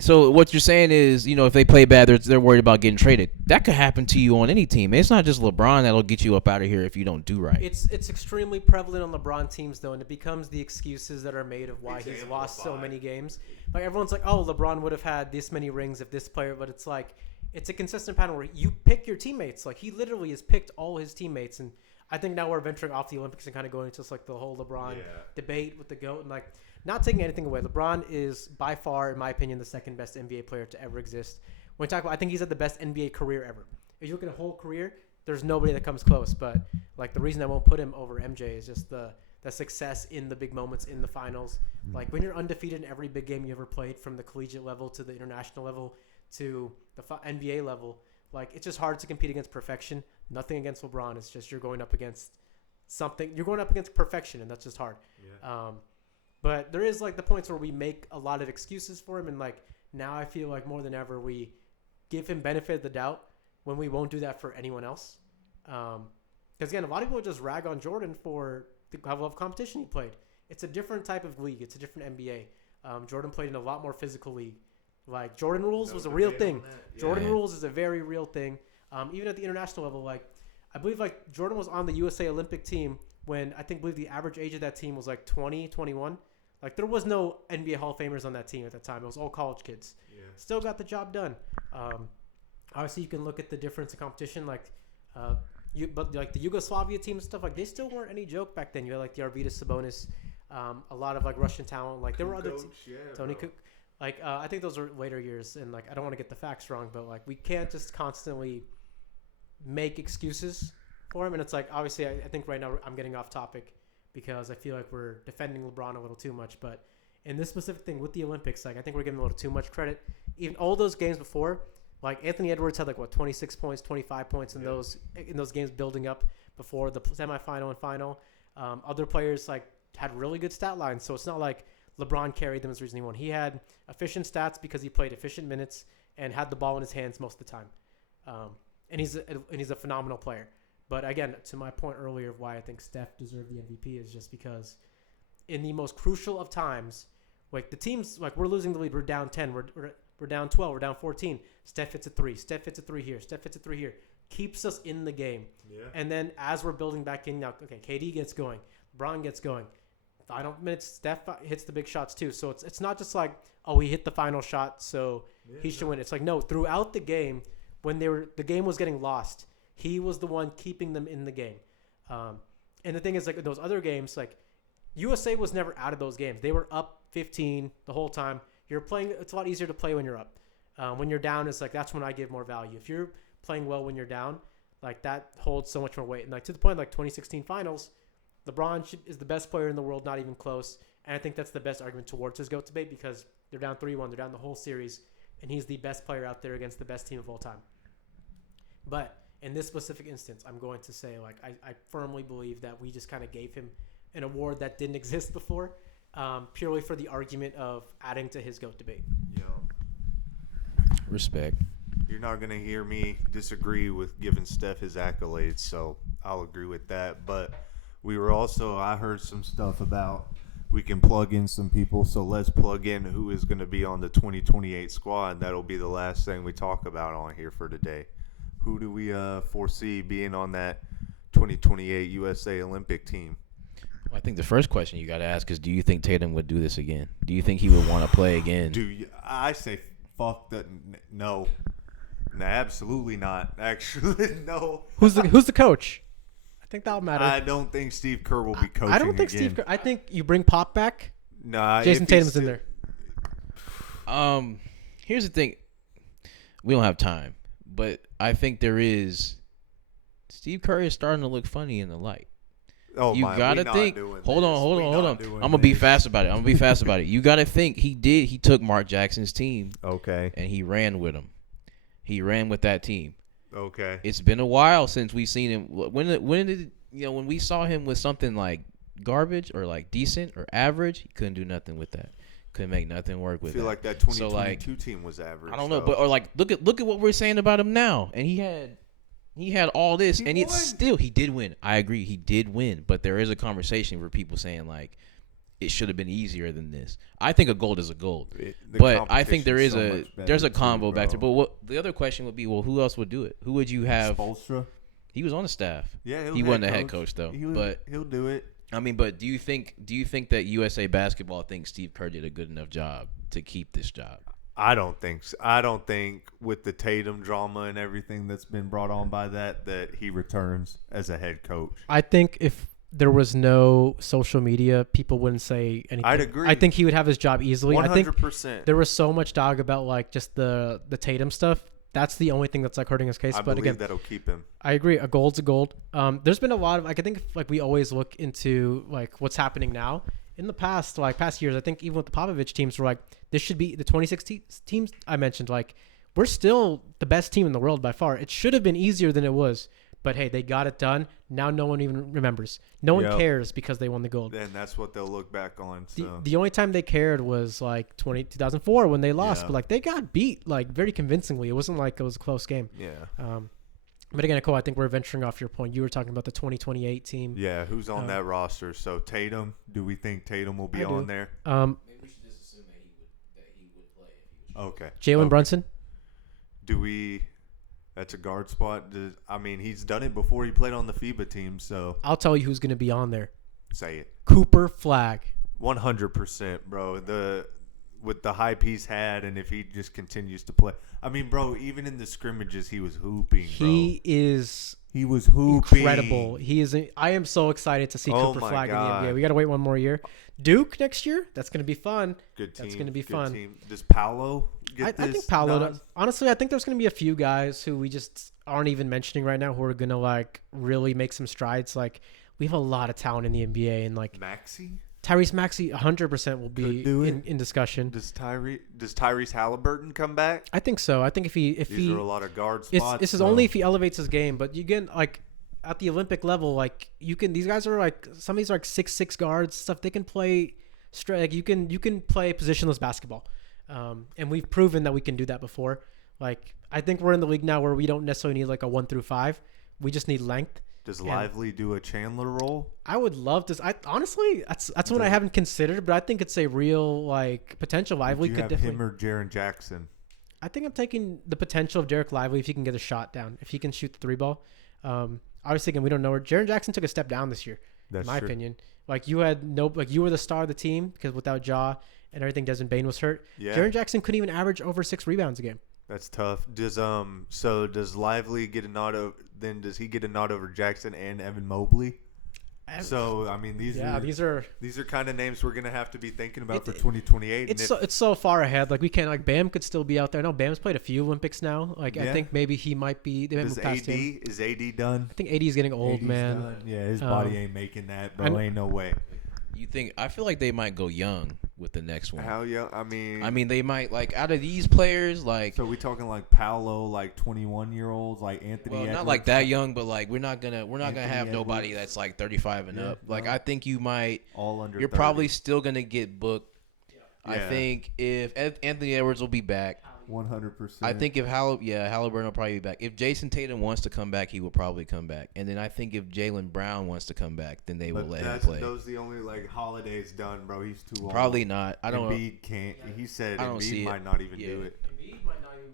so what you're saying is, if they play bad, they're worried about getting traded. That could happen to you on any team. It's not just LeBron that'll get you up out of here if you don't do right. It's extremely prevalent on LeBron teams, though, and it becomes the excuses that are made of why he's lost so many games. Like, everyone's like, oh, LeBron would have had this many rings if this player, but it's like, it's a consistent pattern where you pick your teammates. Like, he literally has picked all his teammates, and I think now we're venturing off the Olympics and kind of going into like the whole LeBron debate with the GOAT, and like, not taking anything away. LeBron is by far, in my opinion, the second best NBA player to ever exist. When we talk about, I think he's had the best NBA career ever. If you look at a whole career, there's nobody that comes close. But like, the reason I won't put him over MJ is just the success in the big moments in the finals. Like, when you're undefeated in every big game you ever played, from the collegiate level to the international level to the NBA level, like, it's just hard to compete against perfection. Nothing against LeBron. It's just you're going up against something. You're going up against perfection, and that's just hard. Yeah. But there is, like, the points where we make a lot of excuses for him, and, like, now I feel like more than ever we give him benefit of the doubt when we won't do that for anyone else. Because, again, a lot of people just rag on Jordan for the level of competition he played. It's a different type of league. It's a different NBA. Jordan played in a lot more physical league. Like, Jordan rules was a real thing. Yeah. Jordan rules is a very real thing. Even at the international level, like, I believe, like, Jordan was on the USA Olympic team when I believe the average age of that team was like 20, 21. Like, there was no NBA Hall of Famers on that team at that time. It was all college kids. Yeah. Still got the job done. Obviously, you can look at the difference in competition. Like, but like the Yugoslavia team and stuff, like, they still weren't any joke back then. You had like the Arvydas Sabonis, a lot of like Russian talent. Like, there were other Tony Cook. Like, I think those are later years, and like, I don't want to get the facts wrong, but like, we can't just constantly make excuses for him. And it's like, obviously, I think right now I'm getting off topic because I feel like we're defending LeBron a little too much. But in this specific thing with the Olympics, like, I think we're giving a little too much credit. Even all those games before, like, Anthony Edwards had like 26 points, 25 points in those games building up before the semifinal and final. Other players like had really good stat lines, so it's not like LeBron carried them as the reason he won. He had efficient stats because he played efficient minutes and had the ball in his hands most of the time. And he's a phenomenal player. But again, to my point earlier of why I think Steph deserved the MVP is just because in the most crucial of times, like, the teams, like, we're losing the lead, we're down 10, we're down 12, we're down 14. Steph hits a 3, Steph hits a 3 here, Steph hits a 3 here. Keeps us in the game. Yeah. And then as we're building back in now, okay, KD gets going, LeBron gets going. Final minutes, Steph hits the big shots too. So it's not just like, oh, he hit the final shot, so he should win. It's like, no, throughout the game, when the game was getting lost, he was the one keeping them in the game. And the thing is, like, those other games, like, USA was never out of those games. They were up 15 the whole time. You're playing. It's a lot easier to play when you're up. When you're down, it's like, that's when I give more value. If you're playing well when you're down, like, that holds so much more weight. And like, to the point, like 2016 finals, LeBron is the best player in the world, not even close. And I think that's the best argument towards his GOAT debate because they're down 3-1. They're down the whole series. And he's the best player out there against the best team of all time. But in this specific instance, I'm going to say, like, I firmly believe that we just kind of gave him an award that didn't exist before, purely for the argument of adding to his GOAT debate. Yeah. Respect. You're not going to hear me disagree with giving Steph his accolades, so I'll agree with that. But I heard some stuff about we can plug in some people, so let's plug in who is going to be on the 2028 squad, and that'll be the last thing we talk about on here for today. Who do we foresee being on that 2028 USA Olympic team? Well, I think the first question you got to ask is, do you think Tatum would do this again? Do you think he would want to play again? I say fuck that. No, absolutely not. Actually, no. Who's the coach? I think that'll matter. I don't think Steve Kerr will be coaching. I don't think again. Steve Kerr. I think you bring Pop back. Nah, Jason Tatum's in there. Here's the thing. We don't have time, but I think there is. Steve Kerr is starting to look funny in the light. Oh, You gotta think. Hold on. I'm gonna be fast about it. You gotta think. He took Mark Jackson's team. Okay. And he ran with him. He ran with that team. Okay. It's been a while since we've seen him. When we saw him with something like garbage or like decent or average, he couldn't do nothing with that. Couldn't make nothing work with I feel that. like that 2022 team was average. I don't know, but look at what we're saying about him now, and he had all this, and he did win. I agree, he did win, but there is a conversation where people saying like it should have been easier than this. I think a gold is a gold, but I think there's a combo back there. But the other question would be, well, who else would do it? Who would you have? Spolstra? He was on the staff. Yeah, he wasn't the head coach though. But he'll do it. I mean, but do you think that USA Basketball thinks Steve Kerr did a good enough job to keep this job? I don't think so. I don't think with the Tatum drama and everything that's been brought on by that he returns as a head coach. I think if there was no social media, people wouldn't say anything. I'd agree. I think he would have his job easily. 100%. I think there was so much dog about like just the Tatum stuff. That's the only thing that's like hurting his case. I but believe again, that'll keep him. I agree. A gold's a gold. There's been a lot of I think like we always look into like what's happening now. In the past years, I think even with the Popovich teams, we're like, this should be the 2016 teams I mentioned. Like, we're still the best team in the world by far. It should have been easier than it was. But, hey, they got it done. Now no one even remembers. No one cares because they won the gold. And that's what they'll look back on. So. The only time they cared was, like, 2004 when they lost. But, like, they got beat, like, very convincingly. It wasn't like it was a close game. Yeah. But again, Cole, I think we're venturing off your point. You were talking about the 2028 team. Yeah, who's on that roster? So Tatum, do we think Tatum will be on there? Maybe we should just assume that he would play if he was. Okay. Jalen Brunson? Do we? That's a guard spot. I mean, he's done it before. He played on the FIBA team, so. I'll tell you who's going to be on there. Say it. Cooper Flagg. 100%, bro. With the hype he's had, and if he just continues to play. I mean, bro, even in the scrimmages, he was hooping, bro. He was hooping. Incredible. I am so excited to see Cooper Flagg in the NBA. We got to wait one more year. Duke next year? That's going to be fun. Good team. That's going to be fun. Team. Does Paolo get this? I think Paolo does. Honestly, I think there's going to be a few guys who we just aren't even mentioning right now who are going to, like, really make some strides. Like, we have a lot of talent in the NBA. And, like, Maxey? Tyrese Maxey 100% will be in discussion. Does Tyrese Halliburton come back? I think so. I think if These are a lot of guard spots. This is only if he elevates his game. But you get like at the Olympic level, like these guys are like some of these are like 6'6" guards stuff. They can play straight. Like you can play positionless basketball, and we've proven that we can do that before. Like I think we're in the league now where we don't necessarily need like a 1 through 5. We just need length. Does Lively do a Chandler role? I would love to. Honestly, that's one I haven't considered, but I think it's a real like potential. Lively could definitely. Him or Jaren Jackson? I think I'm taking the potential of Derek Lively if he can get a shot down, if he can shoot the 3 ball. Obviously, again, we don't know where Jaren Jackson took a step down this year. That's in my opinion. Like you were the star of the team because without Ja and everything, Desmond Bane was hurt. Yeah. Jaren Jackson couldn't even average over 6 rebounds a game. That's tough. Does Lively get a nod over? Then does he get a nod over Jackson and Evan Mobley? So I mean, these are kind of names we're gonna have to be thinking about for 2028. It's so far ahead. Like we can't like Bam could still be out there. No, Bam's played a few Olympics now. Like I think maybe he might be. They might move past him. Is AD done? I think AD is getting old, man. Done. Yeah, his body ain't making that, bro. Ain't no way. You think? I feel like they might go young with the next one. How young? I mean, they might like out of these players, like. So we talking like Paolo, like 21-year-olds, like Anthony. Well, Edwards. Not like that young, but like we're not gonna have nobody that's like 35 and up. Like I think you might. All under. You're 30. probably still gonna get booked. Yeah. I think if Anthony Edwards will be back. 100%. I think if Halliburton will probably be back. If Jason Tatum wants to come back, he will probably come back. And then I think if Jaylen Brown wants to come back, then they will let him play. Those the only like holidays done, bro. He's too old. Probably not. I don't. Embiid can't. He said Embiid might not even do it.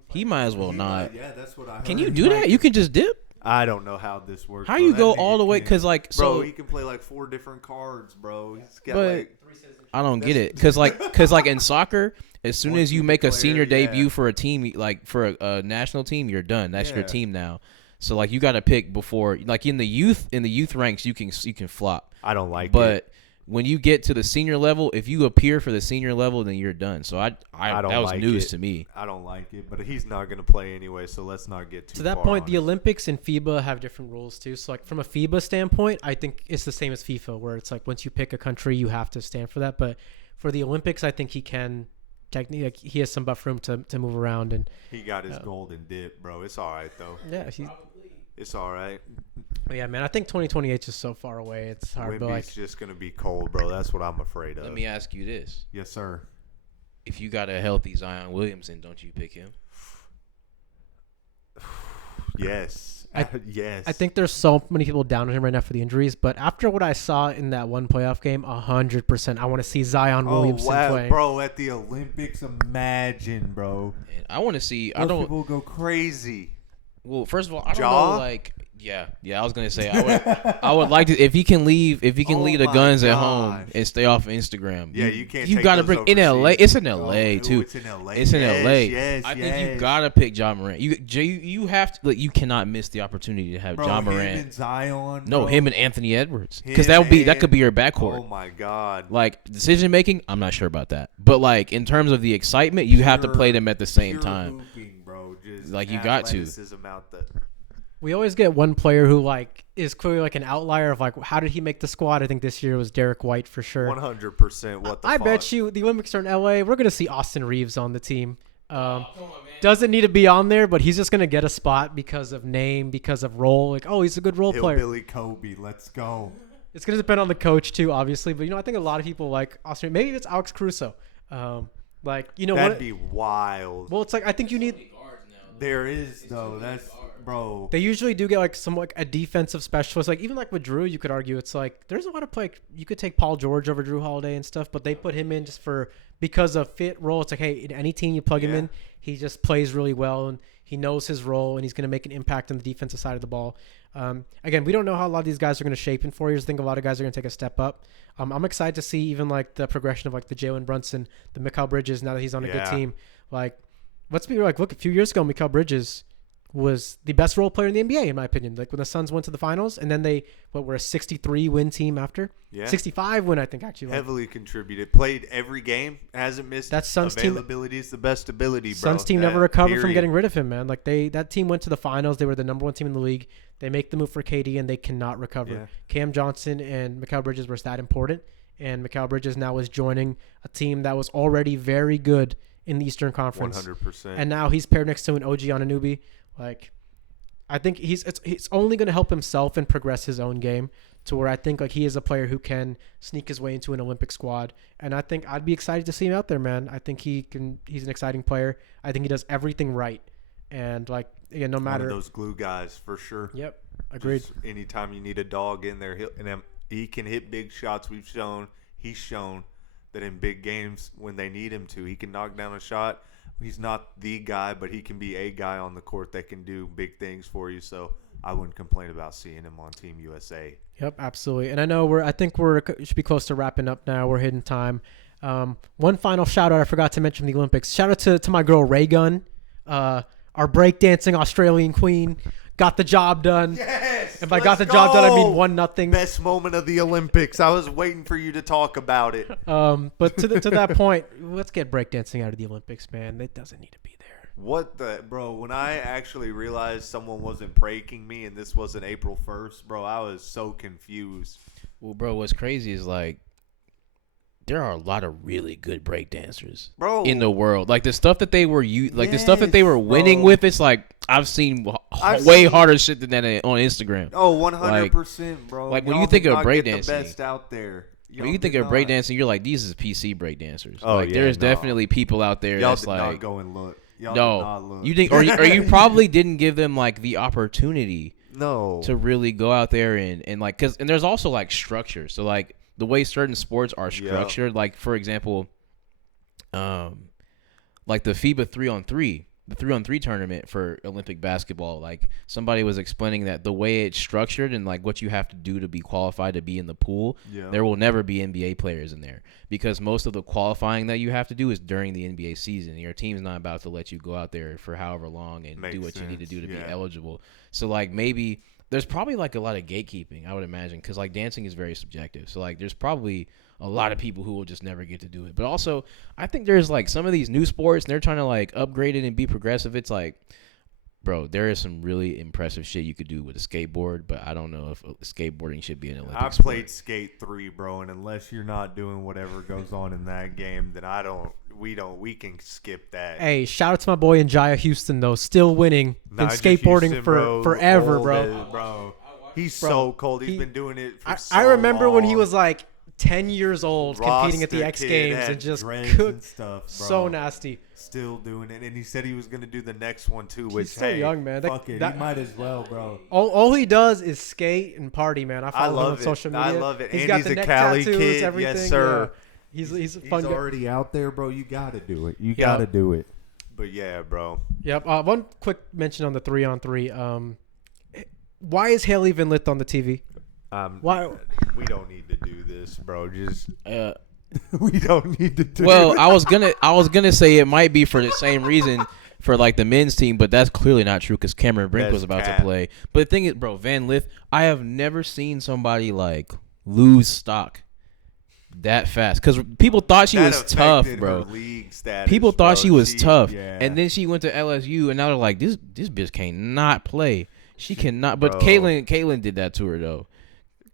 He might as well not. Yeah, that's what I heard. Can you do that? You can just dip. I don't know how this works. How you go all the way? Because like, bro, he can play like 4 different cards, bro. He's got like. I don't get it. Because like in soccer. As soon as you make a senior debut for a team, like for a national team, you're done. That's your team now. So like you got to pick before, like in the youth ranks, you can flop. I don't like it. But when you get to the senior level, if you appear for the senior level, then you're done. So I don't that was like news it. to me. I don't like it, but he's not going to play anyway, so let's not get too To that far point, on the it. Olympics and FIBA have different rules too. So like from a FIBA standpoint, I think it's the same as FIFA, where it's like once you pick a country, you have to stand for that. But for the Olympics, I think he can technically, like, he has some buffer room to move around, and He got his golden dip, bro. It's all right, though. yeah, It's all right. but yeah, man. I think 2028 is just so far away. It's hard, but like Wemby's just going to be cold, bro. That's what I'm afraid of. Let me ask you this: Yes, sir. if you got a healthy Zion Williamson, don't you pick him? Yes. Yes. I think there's so many people down on him right now for the injuries, but after what I saw in that one playoff game, 100%, I want to see Zion Williamson playing. Bro, at the Olympics, imagine, bro. And I want to see. I Those don't. people go crazy. Well, first of all, I don't Ja? know. Like, yeah. I was gonna say I would like to if he can leave Oh leave the my guns at home gosh. and stay off of Instagram. Yeah, you can't You take gotta those bring in LA. overseas. It's in LA Oh, too. It's in LA. It's in LA. Yes, I think you gotta pick Ja Morant. You have to. Like, you cannot miss the opportunity to have bro, Ja him Morant. and Zion. No, bro. him and Anthony Edwards, Him because that could be your backcourt. Oh my God. Like, decision making, I'm not sure about that. But like, in terms of the excitement, you have to play them at the same Pure time. Hooping, bro. Just Like, you got to. athleticism out the. We always get one player who like is clearly like an outlier of like how did he make the squad? I think this year was Derek White for sure. 100%. What the I fuck? bet you the Olympics are in LA. We're gonna see Austin Reeves on the team. Doesn't need to be on there, but he's just gonna get a spot because of name, because of role. Like, oh, he's a good role player. Hillbilly Kobe. Let's go. It's gonna depend on the coach too, obviously. But I think a lot of people like Austin. Maybe it's Alex Caruso. That'd be wild. Well, it's like I think you need. There is though. That's bro. They usually do get like some like a defensive specialist. Like even like with Drew, you could argue it's like there's a lot of play. You could take Paul George over Drew Holiday and stuff, but they put him in just because of fit role. It's like, hey, in any team you plug him in, he just plays really well and he knows his role and he's going to make an impact on the defensive side of the ball. Again, we don't know how a lot of these guys are going to shape in 4 years. I think a lot of guys are going to take a step up. I'm excited to see even like the progression of like the Jalen Brunson, the Mikal Bridges now that he's on a good team. Like, let's be like, look, a few years ago, Mikal Bridges was the best role player in the NBA, in my opinion. Like when the Suns went to the finals and then they were a 63 win team after. Yeah. 65 win, I think, actually. Heavily contributed. Played every game. Hasn't missed. That Suns team. Availability is the best ability, bro. Suns team never recovered from getting rid of him, man. Like that team went to the finals. They were the number one team in the league. They make the move for KD and they cannot recover. Yeah. Cam Johnson and Mikal Bridges were that important. And Mikal Bridges now is joining a team that was already very good in the Eastern Conference. 100%. And now he's paired next to an OG Anunoby. Like, I think he's only going to help himself and progress his own game to where I think like he is a player who can sneak his way into an Olympic squad. And I think I'd be excited to see him out there, man. I think he's an exciting player. I think he does everything right. And like, again, no matter. One of those glue guys for sure. Yep. Agreed. Just anytime you need a dog in there, he can hit big shots. He's shown that in big games when they need him to, he can knock down a shot. He's not the guy, but he can be a guy on the court that can do big things for you. So I wouldn't complain about seeing him on Team USA. Yep, absolutely. And I know I think we should be close to wrapping up now. We're hitting time. One final shout out I forgot to mention the Olympics. Shout out to my girl Ray Gunn, our breakdancing Australian queen. Got the job done. Yes. If I got the job done, I mean 1-0. Best moment of the Olympics. I was waiting for you to talk about it. But to that point, let's get breakdancing out of the Olympics, man. It doesn't need to be there. What the bro? When I actually realized someone wasn't pranking me and this wasn't April 1st, bro, I was so confused. Well, bro, what's crazy is like there are a lot of really good breakdancers, bro, in the world. Like the stuff that they were the stuff that they were winning with. It's like I've seen way harder shit than that on Instagram. Oh, 100%, bro. Like when you think of breakdancing, the best out there. When you think of breakdancing, you're like, these is PC breakdancers. Oh, like there's definitely people out there y'all that's did like, not go and look. Y'all no, did not look. You think, or you probably didn't give them like the opportunity, to really go out there and like, and there's also like structure. So like the way certain sports are structured, like for example, like the FIBA 3-on-3. The 3-on-3 tournament for Olympic basketball, like somebody was explaining that the way it's structured and like what you have to do to be qualified to be in the pool, there will never be NBA players in there because most of the qualifying that you have to do is during the NBA season. Your team's not about to let you go out there for however long and do what you need to do to be eligible. So like maybe there's probably like a lot of gatekeeping, I would imagine, because like dancing is very subjective. So like there's probably a lot of people who will just never get to do it. But also, I think there's like some of these new sports and they're trying to like upgrade it and be progressive. It's like, bro, there is some really impressive shit you could do with a skateboard, but I don't know if skateboarding should be an Olympic I sport. played Skate 3, bro, and unless you're not doing whatever goes on in that game, then we can skip that. Hey, shout out to my boy Njaya Houston though, still winning in Nigel skateboarding Houston, for forever, old bro. bro. He's Bro, so cold. He's been doing it for so I remember when he long. was like 10 years old competing at the Roster X kid, Games had and just dreads and cooked stuff, bro. so nasty. Still doing it, and he said he was gonna do the next one too. Which He's so hey, young, man. Fuck it, that- he might as well, bro. All he does is skate and party, man. I I follow him on love it. social media. I love it. He's And got he's the a neck Cali tattoos, kid. everything. Yes, sir. Yeah. He's a fun He's guy. already out there, bro. You gotta do it. You Yeah. gotta do it. But yeah, bro. Yep. One quick mention on the 3-on-3. Why is Haley Van Lith on the TV? Why? We don't need to do this, bro. Just Uh, we don't need to do well, it. I was gonna say it might be for the same reason for like the men's team, but that's clearly not true because Cameron Brink was about to play. But the thing is, bro, Van Lith, I have never seen somebody like lose stock that fast because people thought she was tough, bro. People thought she was tough, and then she went to LSU, and now they're like, this bitch can't not play. She cannot. But Caitlyn did that to her though.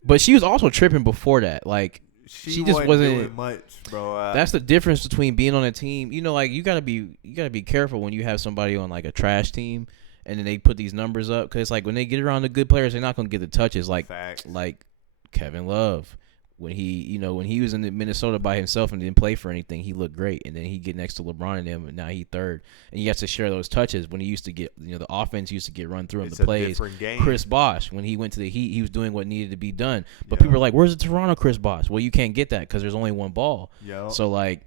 But she was also tripping before that. Like she just wasn't doing much, bro. That's the difference between being on a team. You know, like you gotta be careful when you have somebody on like a trash team, and then they put these numbers up because like when they get around the good players, they're not gonna get the touches. Like Kevin Love. When he was in Minnesota by himself and didn't play for anything, he looked great. And then he get next to LeBron and him, and now he third. And he has to share those touches. When he used to get, the offense used to get run through him, the plays. Chris Bosh, when he went to the Heat, he was doing what needed to be done. But people are like, "Where's the Toronto Chris Bosh?" Well, you can't get that because there's only one ball. Yep. So like,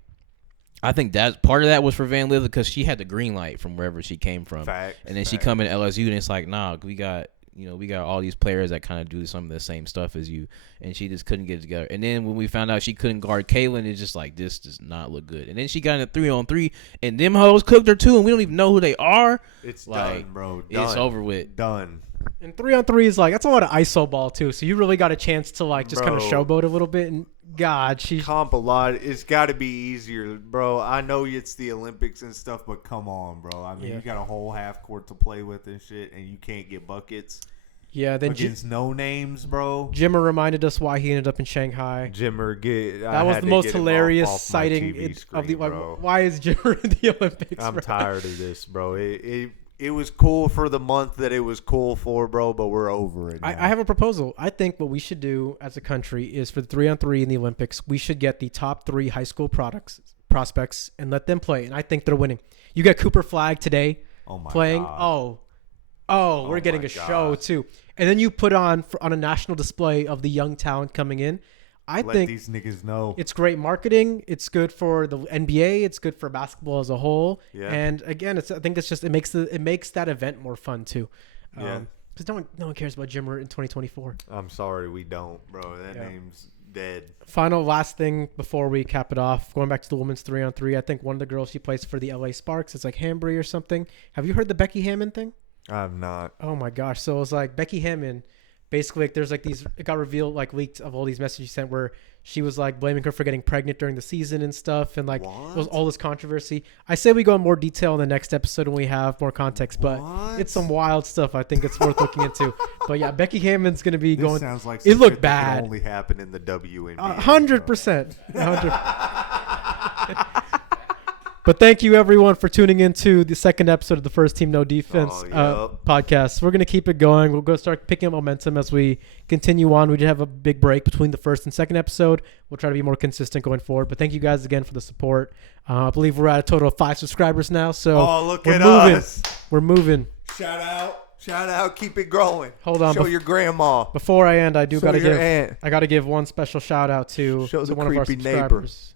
I think that part of that was for Van Lith because she had the green light from wherever she came from. And then she come in LSU and it's like, nah, we got all these players that kind of do some of the same stuff as you, and she just couldn't get it together. And then when we found out she couldn't guard Caitlyn, it's just like, this does not look good. And then she got in a 3-on-3, and them hoes cooked her too, and we don't even know who they are. It's like, done, bro. It's over with. Done. And 3-on-3 is like, that's a lot of ISO ball too. So you really got a chance to like just kind of showboat a little bit. And God, she's comp a lot. It's got to be easier, bro. I know it's the Olympics and stuff, but come on, bro. I mean, you got a whole half court to play with and shit, and you can't get buckets. Yeah, then against no names, bro. Jimmer reminded us why he ended up in Shanghai. That was the most hilarious sighting of the. Why is Jimmer in the Olympics? I'm tired of this, bro. It was cool for the month that it was cool for, bro, but we're over it. I have a proposal. I think what we should do as a country is for the 3-on-3 in the Olympics, we should get the top 3 high school prospects and let them play. And I think they're winning. You got Cooper Flagg today playing. God. Oh, we're getting a show too. And then you put on a national display of the young talent coming in. I think these niggas know it's great marketing. It's good for the NBA. It's good for basketball as a whole. Yeah. And again, I think it's just it makes that event more fun too. Because no one cares about Jimmer in 2024. I'm sorry, we don't, bro. That name's dead. Last thing before we cap it off, going back to the women's 3-on-3. I think one of the girls she plays for the LA Sparks. It's like Hambry or something. Have you heard the Becky Hammond thing? I'm not. Oh my gosh. So it was like Becky Hammond, basically like there's like these, it got revealed like leaked of all these messages she sent where she was like blaming her for getting pregnant during the season and stuff. And like it was all this controversy. I say we go in more detail in the next episode when we have more context, but it's some wild stuff. I think it's worth looking into. But yeah, Becky Hammond's going to be going. Sounds like it looked bad. Can only happen in the WNBA. 100%. 100%. But thank you, everyone, for tuning into the second episode of the First Team No Defense podcast. We're going to keep it going. We'll go start picking up momentum as we continue on. We did have a big break between the first and second episode. We'll try to be more consistent going forward. But thank you guys again for the support. I believe we're at a total of 5 subscribers now. So look at us. We're moving. Shout out. Keep it growing. Hold on. Show your grandma. Before I end, I got to give one special shout out to one of our subscribers.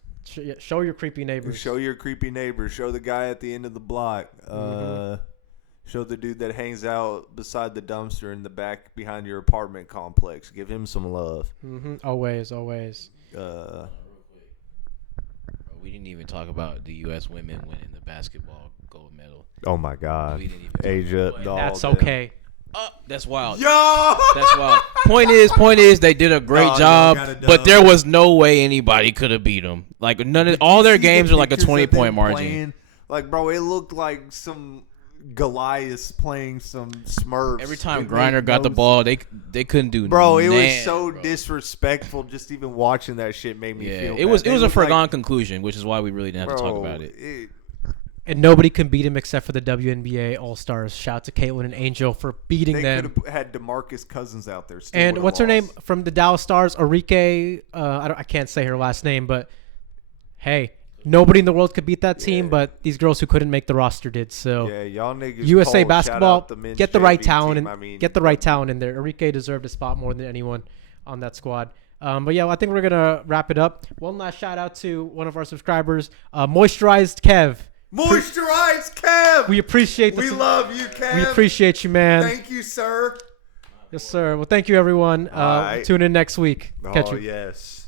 Show your creepy neighbors. Show your creepy neighbors. Show the guy at the end of the block. Show the dude that hangs out beside the dumpster in the back behind your apartment complex. Give him some love. Always. We didn't even talk about the U.S. women winning the basketball gold medal. Oh my God. Asia. That's okay. That's wild. Yo! That's wild. Point is, they did a great job, but there was no way anybody could have beat them. Like all their games are like a 20-point margin. Playing, like, bro, it looked like some Goliaths playing some Smurfs. Every time Griner got the ball, they couldn't do. Bro, it was so disrespectful. Just even watching that shit made me feel. It was a foregone conclusion, which is why we really didn't have to talk about it. And nobody can beat him except for the WNBA All-Stars. Shout out to Caitlin and Angel for beating them. They could have had DeMarcus Cousins out there. And what's her name from the Dallas Stars? Arike. I can't say her last name, but hey, nobody in the world could beat that team. But these girls who couldn't make the roster did. So yeah, y'all niggas. USA cold. basketball, get the right talent and get the right talent in there. Arike deserved a spot more than anyone on that squad. But yeah, I think we're gonna wrap it up. One last shout out to one of our subscribers, Moisturized Kev. Moisturized Kev. We appreciate We love you, Kev. We appreciate you, man. Thank you, sir. Yes, sir. Well, thank you, everyone. All right. Tune in next week. Catch you. Yes.